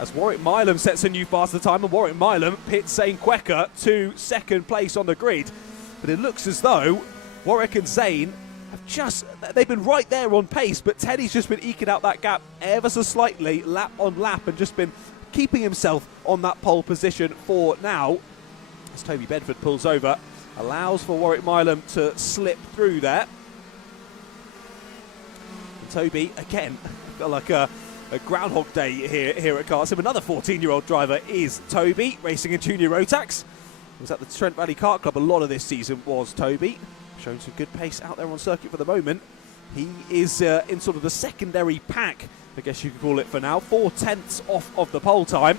As Warwick Milam sets a new faster time, and Warwick Milam pits Zane Quecker to 2nd place on the grid. But it looks as though Warwick and Zane they've been right there on pace, but Teddy's just been eking out that gap ever so slightly, lap on lap, and just been keeping himself on that pole position for now. As Toby Bedford pulls over, allows for Warwick Milam to slip through there. And Toby, again, felt like a Groundhog Day here at KartSim. Another 14-year-old driver is Toby, racing in Junior Rotax. He was at the Trent Valley Kart Club a lot of this season, was Toby. Showing some good pace out there on circuit for the moment. He is in sort of the secondary pack, I guess you could call it for now. 4/10 off of the pole time.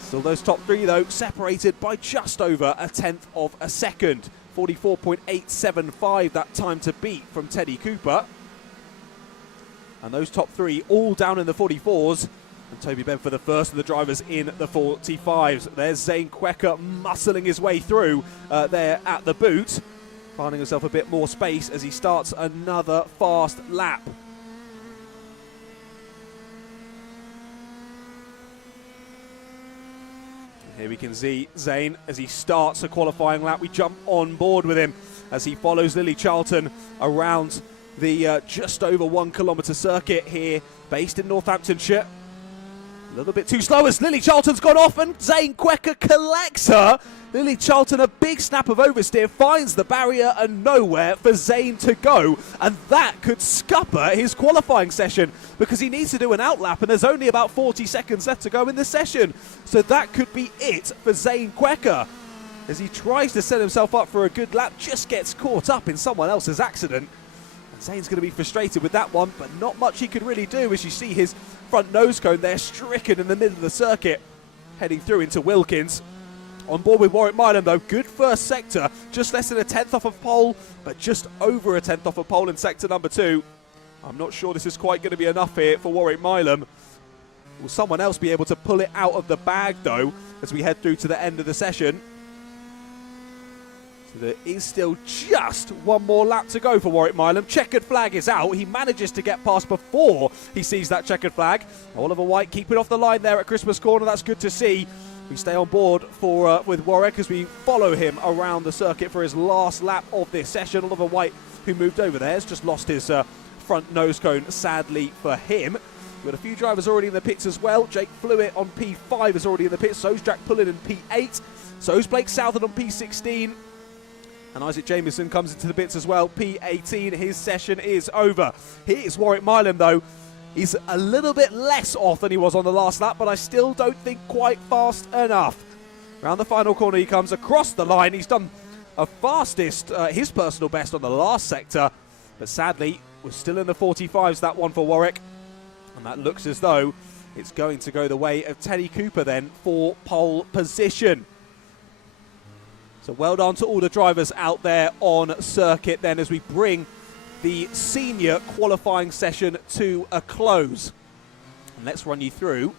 Still those top 3 though, separated by just over 1/10 of a second. 44.875 that time to beat from Teddy Cooper. And those top 3 all down in the 44s. And Toby Bedford the first of the drivers in the 45s. There's Zane Quecker muscling his way through there at the boot, finding himself a bit more space as he starts another fast lap. Here we can see Zane as he starts a qualifying lap. We jump on board with him as he follows Lily Charlton around the just over 1 kilometre circuit here, based in Northamptonshire. A little bit too slow as Lily Charlton's gone off, and Zane Quecker collects her. Lily Charlton, a big snap of oversteer, finds the barrier and nowhere for Zane to go. And that could scupper his qualifying session, because he needs to do an outlap and there's only about 40 seconds left to go in the session. So that could be it for Zane Quecker. As he tries to set himself up for a good lap, just gets caught up in someone else's accident. And Zane's going to be frustrated with that one, but not much he could really do, as you see his front nose cone there stricken in the middle of the circuit, heading through into Wilkins. On board with Warwick Milam though, good first sector, just less than 1/10 off of pole, but just over 1/10 off of pole in sector number 2. I'm not sure this is quite going to be enough here for Warwick Milam. Will someone else be able to pull it out of the bag though, as we head through to the end of the session? So there is still just one more lap to go for Warwick Milam. Checkered flag is out. He manages to get past before he sees that checkered flag. Oliver White keeping off the line there at Christmas corner. That's good to see. We stay on board for with Warwick as we follow him around the circuit for his last lap of this session. Oliver White, who moved over there, has just lost his front nose cone, sadly for him. We've got a few drivers already in the pits as well. Jake Flewitt on P5 is already in the pits. So's Jack Pullen in P8. So's Blake Southern on P16. And Isaac Jamieson comes into the pits as well. P18, his session is over. Here's Warwick Milam, though. He's a little bit less off than he was on the last lap, but I still don't think quite fast enough. Around the final corner he comes across the line. He's done a fastest, his personal best on the last sector, but sadly was still in the 45s, that one for Warwick. And that looks as though it's going to go the way of Teddy Cooper then for pole position. So well done to all the drivers out there on circuit then as we bring the senior qualifying session to a close. And let's run you through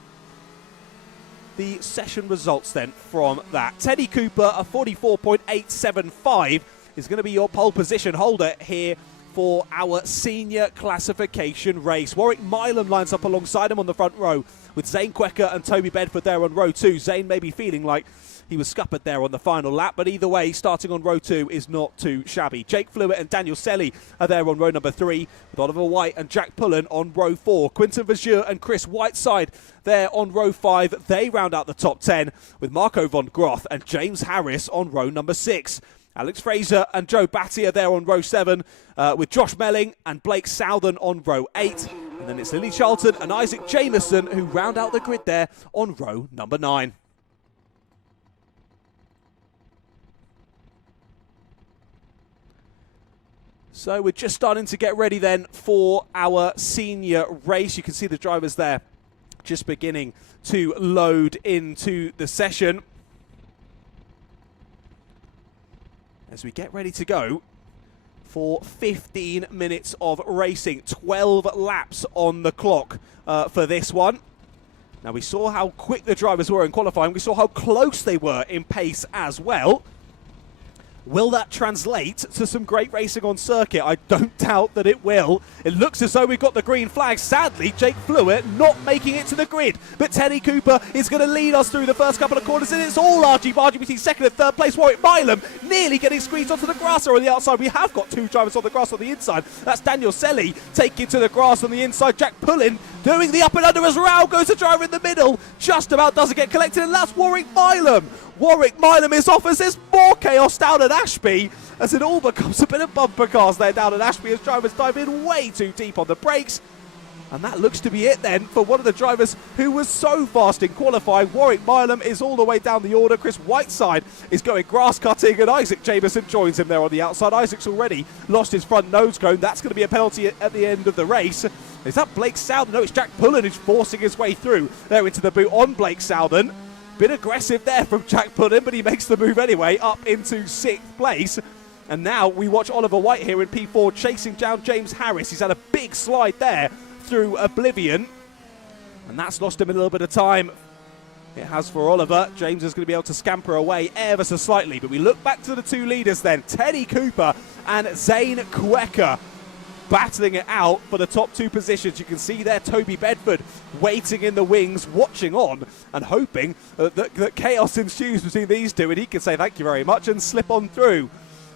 the session results then from that. Teddy Cooper, a 44.875, is going to be your pole position holder here for our senior classification race. Warwick Milam lines up alongside him on the front row with Zane Quecker and Toby Bedford there on row 2. Zane may be feeling like he was scuppered there on the final lap, but either way, starting on row 2 is not too shabby. Jake Flewitt and Daniel Selly are there on row number 3, with Oliver White and Jack Pullen on row 4. Quinton Vazure and Chris Whiteside there on row 5. They round out the top 10, with Marco von Groth and James Harris on row number 6. Alex Fraser and Joe Batty are there on row 7, with Josh Melling and Blake Southern on row 8. And then it's Lily Charlton and Isaac Jamieson who round out the grid there on row number 9. So we're just starting to get ready then for our senior race. You can see the drivers there just beginning to load into the session as we get ready to go for 15 minutes of racing. 12 laps on the clock for this one. Now we saw how quick the drivers were in qualifying. We saw how close they were in pace as well. Will that translate to some great racing on circuit? I don't doubt that it will. It looks as though we've got the green flag. Sadly, Jake Flewitt not making it to the grid. But Teddy Cooper is going to lead us through the first couple of corners, and it's all argy-bargy between second and third place. Warwick Milam nearly getting squeezed onto the grass or on the outside. We have got two drivers on the grass on the inside. That's Daniel Selly taking to the grass on the inside. Jack Pullen doing the up and under as Rao goes to driver in the middle. Just about doesn't get collected, and that's Warwick Milam. Warwick Milam is off as there's more chaos down at Ashby as it all becomes a bit of bumper cars there down at Ashby as drivers dive in way too deep on the brakes. And that looks to be it then for one of the drivers who was so fast in qualifying. Warwick Milam is all the way down the order. Chris Whiteside is going grass cutting and Isaac Jamieson joins him there on the outside. Isaac's already lost his front nose cone. That's going to be a penalty at the end of the race. Is that Blake Southern? No, it's Jack Pullen who's forcing his way through there into the boot on Blake Southern. Bit aggressive there from Jack Pullen, but he makes the move anyway up into 6th place. And now we watch Oliver White here in P4 chasing down James Harris. He's had a big slide there through Oblivion, and that's lost him a little bit of time. It has for Oliver. James is going to be able to scamper away ever so slightly, but we look back to the two leaders then, Teddy Cooper and Zane Quecker, battling it out for the top 2 positions. You can see there Toby Bedford waiting in the wings, watching on and hoping that chaos ensues between these two and he can say thank you very much and slip on through.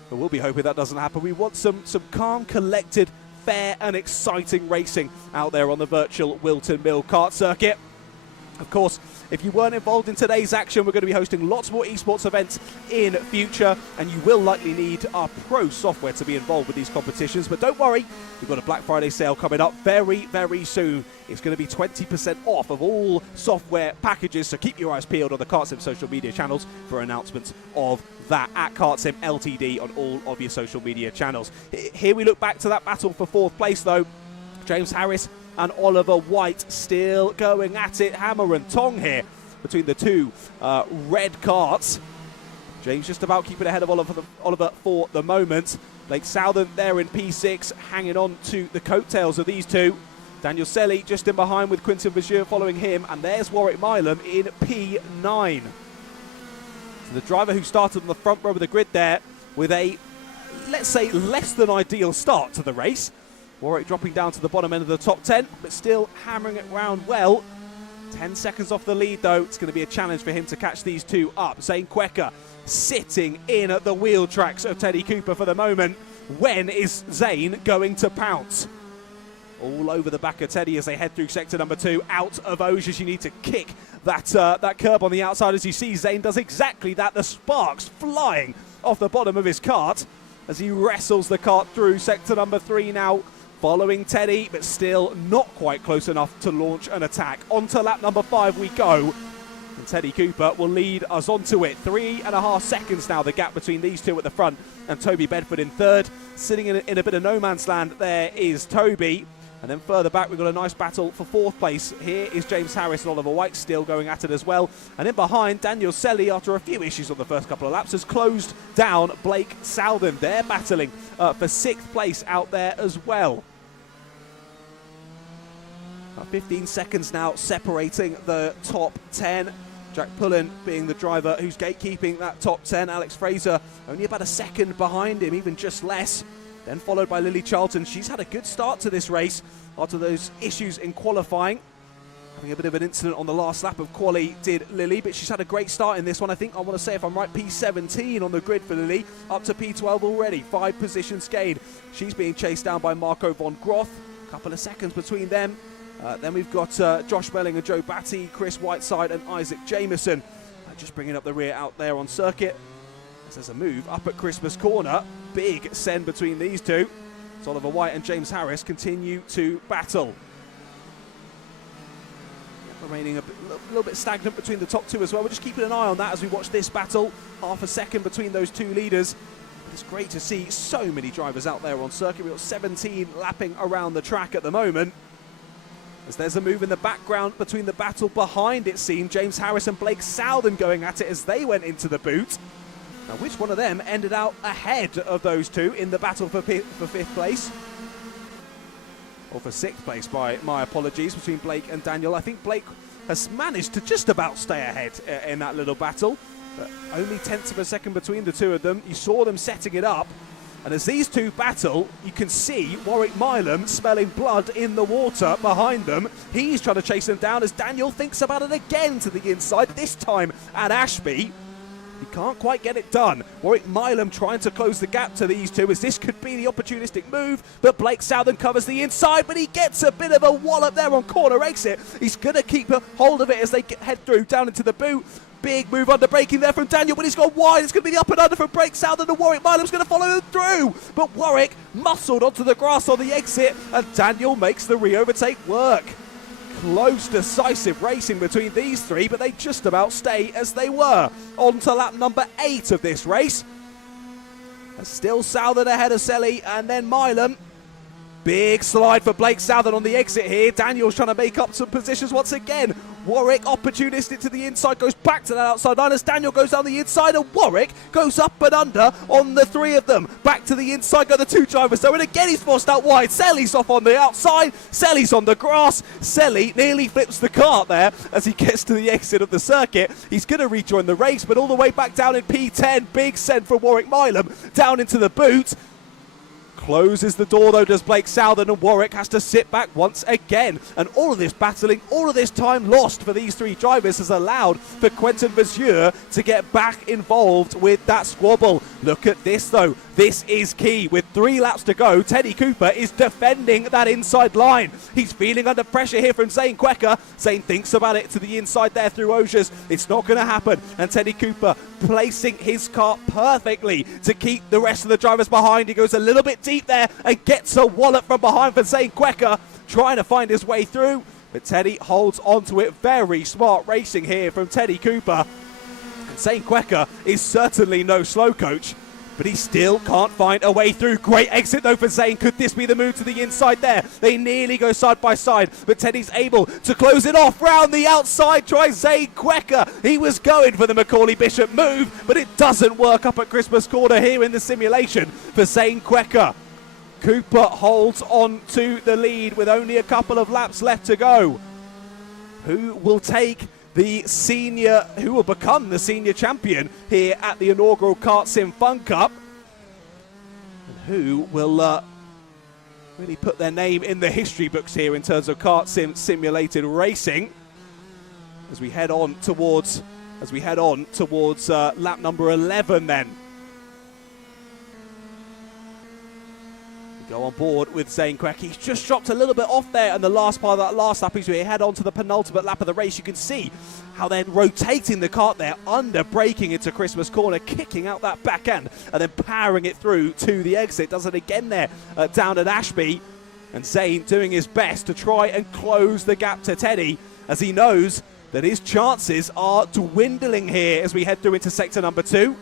But we'll be hoping that doesn't happen. We want some calm, collected, fair and exciting racing out there on the virtual Wilton Mill kart circuit. Of course, if you weren't involved in today's action, we're going to be hosting lots more esports events in future, and you will likely need our pro software to be involved with these competitions. But don't worry, we've got a Black Friday sale coming up very, very soon. It's going to be 20% off of all software packages, so keep your eyes peeled on the KartSim social media channels for announcements of that at KartSim Ltd on all of your social media channels. Here we look back to that battle for 4th place, though. James Harris and Oliver White still going at it, hammer and tong here between the two red karts. James just about keeping ahead of Oliver for the moment. Blake Southern there in P6, hanging on to the coattails of these two. Daniel Selly just in behind with Quinton Vazure following him, and there's Warwick Milam in P9. So the driver who started on the front row of the grid there with a, let's say, less than ideal start to the race. Warwick dropping down to the bottom end of the top 10, but still hammering it round well. 10 seconds off the lead, though. It's going to be a challenge for him to catch these two up. Zane Quecker sitting in at the wheel tracks of Teddy Cooper for the moment. When is Zane going to pounce? All over the back of Teddy as they head through sector number 2. Out of Ogiers, you need to kick that curb on the outside. As you see, Zane does exactly that. The sparks flying off the bottom of his kart as he wrestles the kart through sector number 3 now. Following Teddy, but still not quite close enough to launch an attack. Onto lap number 5 we go. And Teddy Cooper will lead us onto it. 3.5 seconds now, the gap between these two at the front. And Toby Bedford in third. Sitting in a bit of no man's land, there is Toby. And then further back, we've got a nice battle for 4th place. Here is James Harris and Oliver White still going at it as well. And in behind, Daniel Selly, after a few issues on the first couple of laps, has closed down Blake Southern. They're battling for 6th place out there as well. 15 seconds now separating the top 10. Jack Pullen being the driver who's gatekeeping that top 10. Alex Fraser only about a second behind him, even just less. Then followed by Lily Charlton. She's had a good start to this race after those issues in qualifying. Having a bit of an incident on the last lap of quali did Lily, but she's had a great start in this one. I think I want to say, if I'm right, P17 on the grid for Lily, up to P12 already. 5 positions gained. She's being chased down by Marco von Groth. A couple of seconds between them. Then we've got Josh Belling and Joe Batty, Chris Whiteside and Isaac Jameson. Just bringing up the rear out there on circuit. As there's a move up at Christmas Corner. Big send between these two. As Oliver White and James Harris continue to battle. Remaining a little bit stagnant between the top two as well. We're just keeping an eye on that as we watch this battle. Half a second between those two leaders. It's great to see so many drivers out there on circuit. We've got 17 lapping around the track at the moment. As there's a move in the background between the battle behind, it seemed. James Harris and Blake Southern going at it as they went into the boot. Now, which one of them ended out ahead of those two in the battle for 5th place? Or for 6th place, by my apologies, between Blake and Daniel. I think Blake has managed to just about stay ahead in that little battle. But only 1/10 of a second between the two of them. You saw them setting it up. And as these two battle, you can see Warwick Milam smelling blood in the water behind them. He's trying to chase them down as Daniel thinks about it again to the inside, this time at Ashby. He can't quite get it done. Warwick Milam trying to close the gap to these two as this could be the opportunistic move, but Blake Southern covers the inside, but he gets a bit of a wallop there on corner exit. He's going to keep a hold of it as they head through down into the boot. Big move under braking there from Daniel, but he's gone wide. It's going to be the up and under from Blake Southern, and Warwick Milam's going to follow him through. But Warwick muscled onto the grass on the exit, and Daniel makes the re-overtake work. Close, decisive racing between these three, but they just about stay as they were. On to lap number 8 of this race. And still Southern ahead of Selly, and then Milam. Big slide for Blake Southern on the exit here. Daniel's trying to make up some positions once again. Warwick opportunistic to the inside, goes back to that outside line as Daniel goes down the inside, and Warwick goes up and under on the 3 of them. Back to the inside go the 2 drivers though, and again he's forced out wide. Selly's off on the outside, Selly's on the grass. Selly nearly flips the kart there as he gets to the exit of the circuit. He's going to rejoin the race, but all the way back down in P10. Big send from Warwick Milam down into the boot. Closes the door though, does Blake Southern, and Warwick has to sit back once again. And all of this battling, all of this time lost for these 3 drivers has allowed for Quentin Vasseur to get back involved with that squabble. Look at this though, this is key. With 3 laps to go, Teddy Cooper is defending that inside line. He's feeling under pressure here from Zane Quecker. Zane thinks about it to the inside there through Ogiers. It's not going to happen. And Teddy Cooper placing his car perfectly to keep the rest of the drivers behind. He goes a little bit deep there and gets a wallop from behind for Zane Quecker, trying to find his way through, but Teddy holds on to it. Very smart racing here from Teddy Cooper. And Zane Quecker is certainly no slow coach, but he still can't find a way through. Great exit though for Zane. Could this be the move to the inside there? They nearly go side by side, but Teddy's able to close it off. Round the outside tries Zane Quecker. He was going for the Macaulay Bishop move, but it doesn't work up at Christmas Corner here in the simulation for Zane Quecker. Cooper holds on to the lead with only a couple of laps left to go. Who will take the senior, who will become the senior champion here at the inaugural KartSim Fun Cup? And who will really put their name in the history books here in terms of KartSim simulated racing? as we head on towards lap number 11 then. We go on board with Zane Quek. He's just dropped a little bit off there in the last part of that last lap. As we head on to the penultimate lap of the race, you can see how they're rotating the kart there, under braking into Christmas corner, kicking out that back end and then powering it through to the exit. Does it again there down at Ashby. And Zane doing his best to try and close the gap to Teddy, as he knows that his chances are dwindling here as we head through into sector number 2.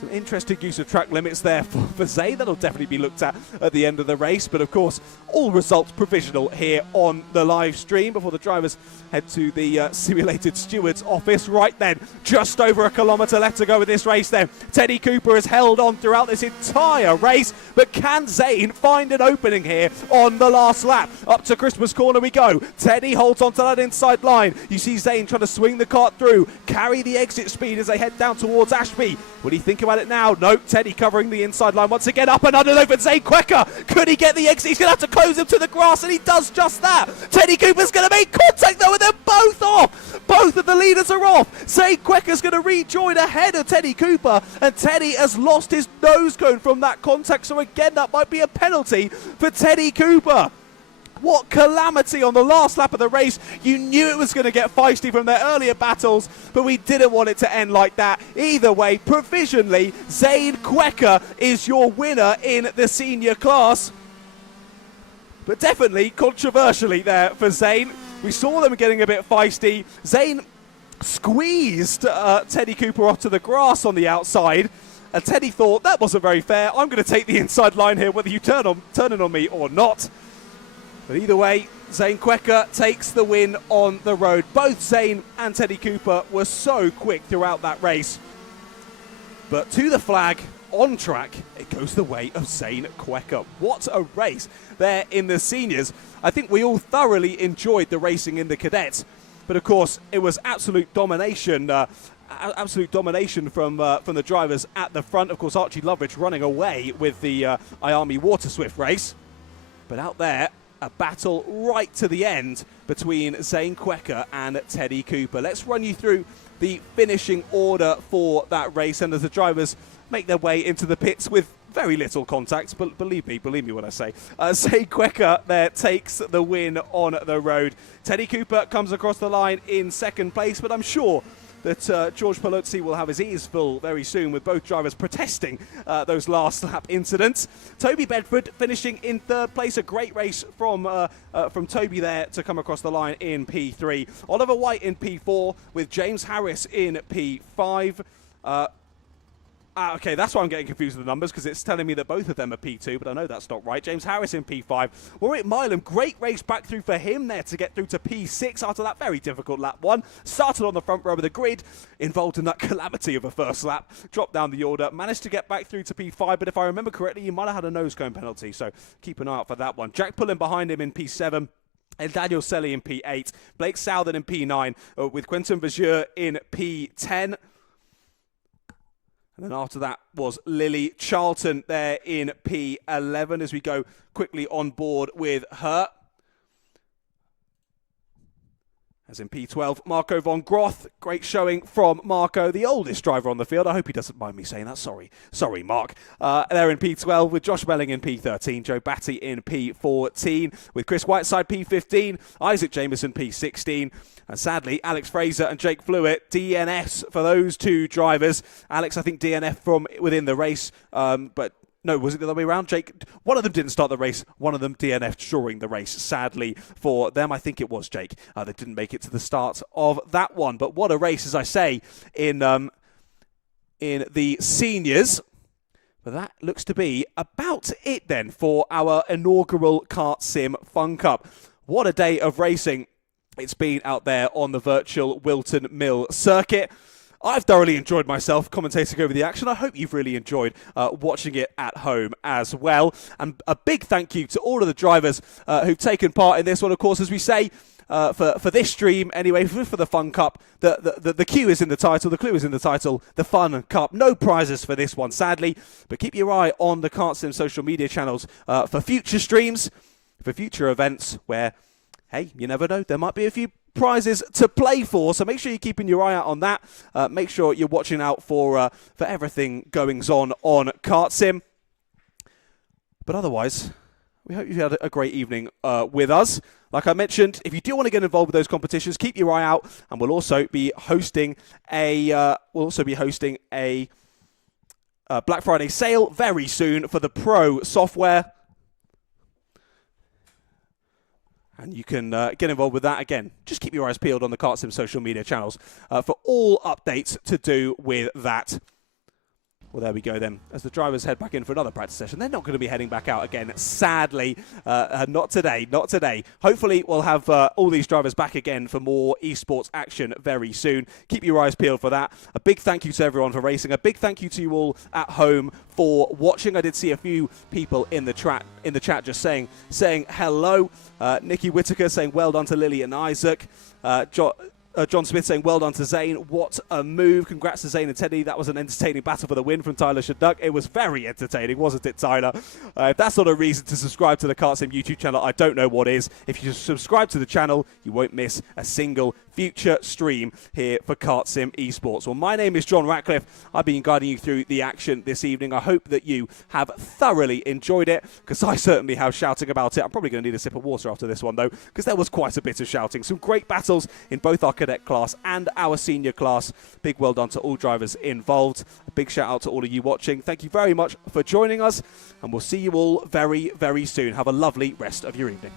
Some interesting use of track limits there for Zane. That'll definitely be looked at the end of the race. But of course, all results provisional here on the live stream before the drivers head to the simulated steward's office. Right then, just over a kilometre left to go with this race then. Teddy Cooper has held on throughout this entire race, but can Zane find an opening here on the last lap? Up to Christmas corner we go. Teddy holds on to that inside line. You see Zane trying to swing the kart through, carry the exit speed as they head down towards Ashby. What do you think about it now? Nope, Teddy covering the inside line once again. Up and under over Zane Quecker. Could he get the exit? He's going to have to close him to the grass, and he does just that. Teddy Cooper's going to make contact though, and they're both off. Both of the leaders are off. Zane Quecker's going to rejoin ahead of Teddy Cooper, and Teddy has lost his nose cone from that contact, so again that might be a penalty for Teddy Cooper. What calamity on the last lap of the race. You knew it was going to get feisty from their earlier battles, but we didn't want it to end like that. Either way, provisionally, Zane Quecker is your winner in the senior class. But definitely controversially there for Zane. We saw them getting a bit feisty. Zane squeezed Teddy Cooper off to the grass on the outside. And Teddy thought, that wasn't very fair. I'm going to take the inside line here, whether you turn it on me or not. But either way, Zane Quecker takes the win on the road. Both Zane and Teddy Cooper were so quick throughout that race. But to the flag, on track, it goes the way of Zane Quecker. What a race there in the seniors. I think we all thoroughly enjoyed the racing in the cadets. But of course, it was absolute domination. Absolute domination from the drivers at the front. Of course, Archie Loveridge running away with the Iami Water Swift race. But out there, a battle right to the end between Zane Quecker and Teddy Cooper. Let's run you through the finishing order for that race, and as the drivers make their way into the pits with very little contact, but believe me when I say. Zane Quecker there takes the win on the road. Teddy Cooper comes across the line in second place, but I'm sure that George Palozzi will have his ears full very soon with both drivers protesting those last lap incidents. Toby Bedford finishing in third place. A great race from Toby there to come across the line in P3. Oliver White in P4 with James Harris in P5. Okay, that's why I'm getting confused with the numbers, because it's telling me that both of them are P2, but I know that's not right. James Harris in P5. Warwick Milam, great race back through for him there to get through to P6 after that very difficult lap 1. Started on the front row of the grid, involved in that calamity of a first lap. Dropped down the order, managed to get back through to P5, but if I remember correctly, he might have had a nose cone penalty, so keep an eye out for that one. Jack Pullen behind him in P7. And Daniel Selly in P8. Blake Southern in P9, with Quentin Vazure in P10. And then after that was Lily Charlton there in P11 as we go quickly on board with her. As in P12, Marco von Groth. Great showing from Marco, the oldest driver on the field. I hope he doesn't mind me saying that. Sorry, Mark. There in P12 with Josh Melling in P13, Joe Batty in P14, with Chris Whiteside P15, Isaac Jameson P16. And sadly, Alex Fraser and Jake Flewitt, DNFs for those two drivers. Alex, I think, DNF from within the race, but no, was it the other way around? Jake, one of them didn't start the race, one of them DNF'd during the race, sadly for them. I think it was Jake. They didn't make it to the start of that one. But what a race, as I say, in the seniors. But that looks to be about it then for our inaugural KartSim Fun Cup. What a day of racing it's been out there on the virtual Wilton Mill circuit. I've thoroughly enjoyed myself commentating over the action. I hope you've really enjoyed watching it at home as well. And a big thank you to all of the drivers who've taken part in this one. Of course, as we say, for this stream anyway, for the Fun Cup, the cue is in the title, the clue is in the title, the Fun Cup. No prizes for this one, sadly. But keep your eye on the KartSim social media channels for future streams, for future events where, hey, you never know, there might be a few prizes to play for, so make sure you're keeping your eye out on that. Make sure you're watching out for everything goings on KartSim. But otherwise, we hope you had a great evening with us. Like I mentioned, if you do want to get involved with those competitions, keep your eye out, and we'll also be hosting a Black Friday sale very soon for the Pro software. And you can get involved with that. Again, just keep your eyes peeled on the KartSim social media channels for all updates to do with that. Well, there we go then. As the drivers head back in for another practice session, they're not going to be heading back out again, sadly. Not today, not today. Hopefully, we'll have all these drivers back again for more esports action very soon. Keep your eyes peeled for that. A big thank you to everyone for racing. A big thank you to you all at home for watching. I did see a few people in the chat just saying hello. Nikki Whitaker saying well done to Lily and Isaac. John Smith saying, well done to Zane. What a move. Congrats to Zane and Teddy. That was an entertaining battle for the win from Tyler Shadduck. It was very entertaining, wasn't it, Tyler? If that's not a reason to subscribe to the KartSim YouTube channel, I don't know what is. If you subscribe to the channel, you won't miss a single future stream here for KartSim Esports. Well, my name is John Ratcliffe. I've been guiding you through the action this evening. I hope that you have thoroughly enjoyed it, because I certainly have, shouting about it. I'm probably going to need a sip of water after this one, though, because there was quite a bit of shouting. Some great battles in both our Cadet class and our senior class. Big well done to all drivers involved. A big shout out to all of you watching. Thank you very much for joining us, and we'll see you all very, very soon. Have a lovely rest of your evening.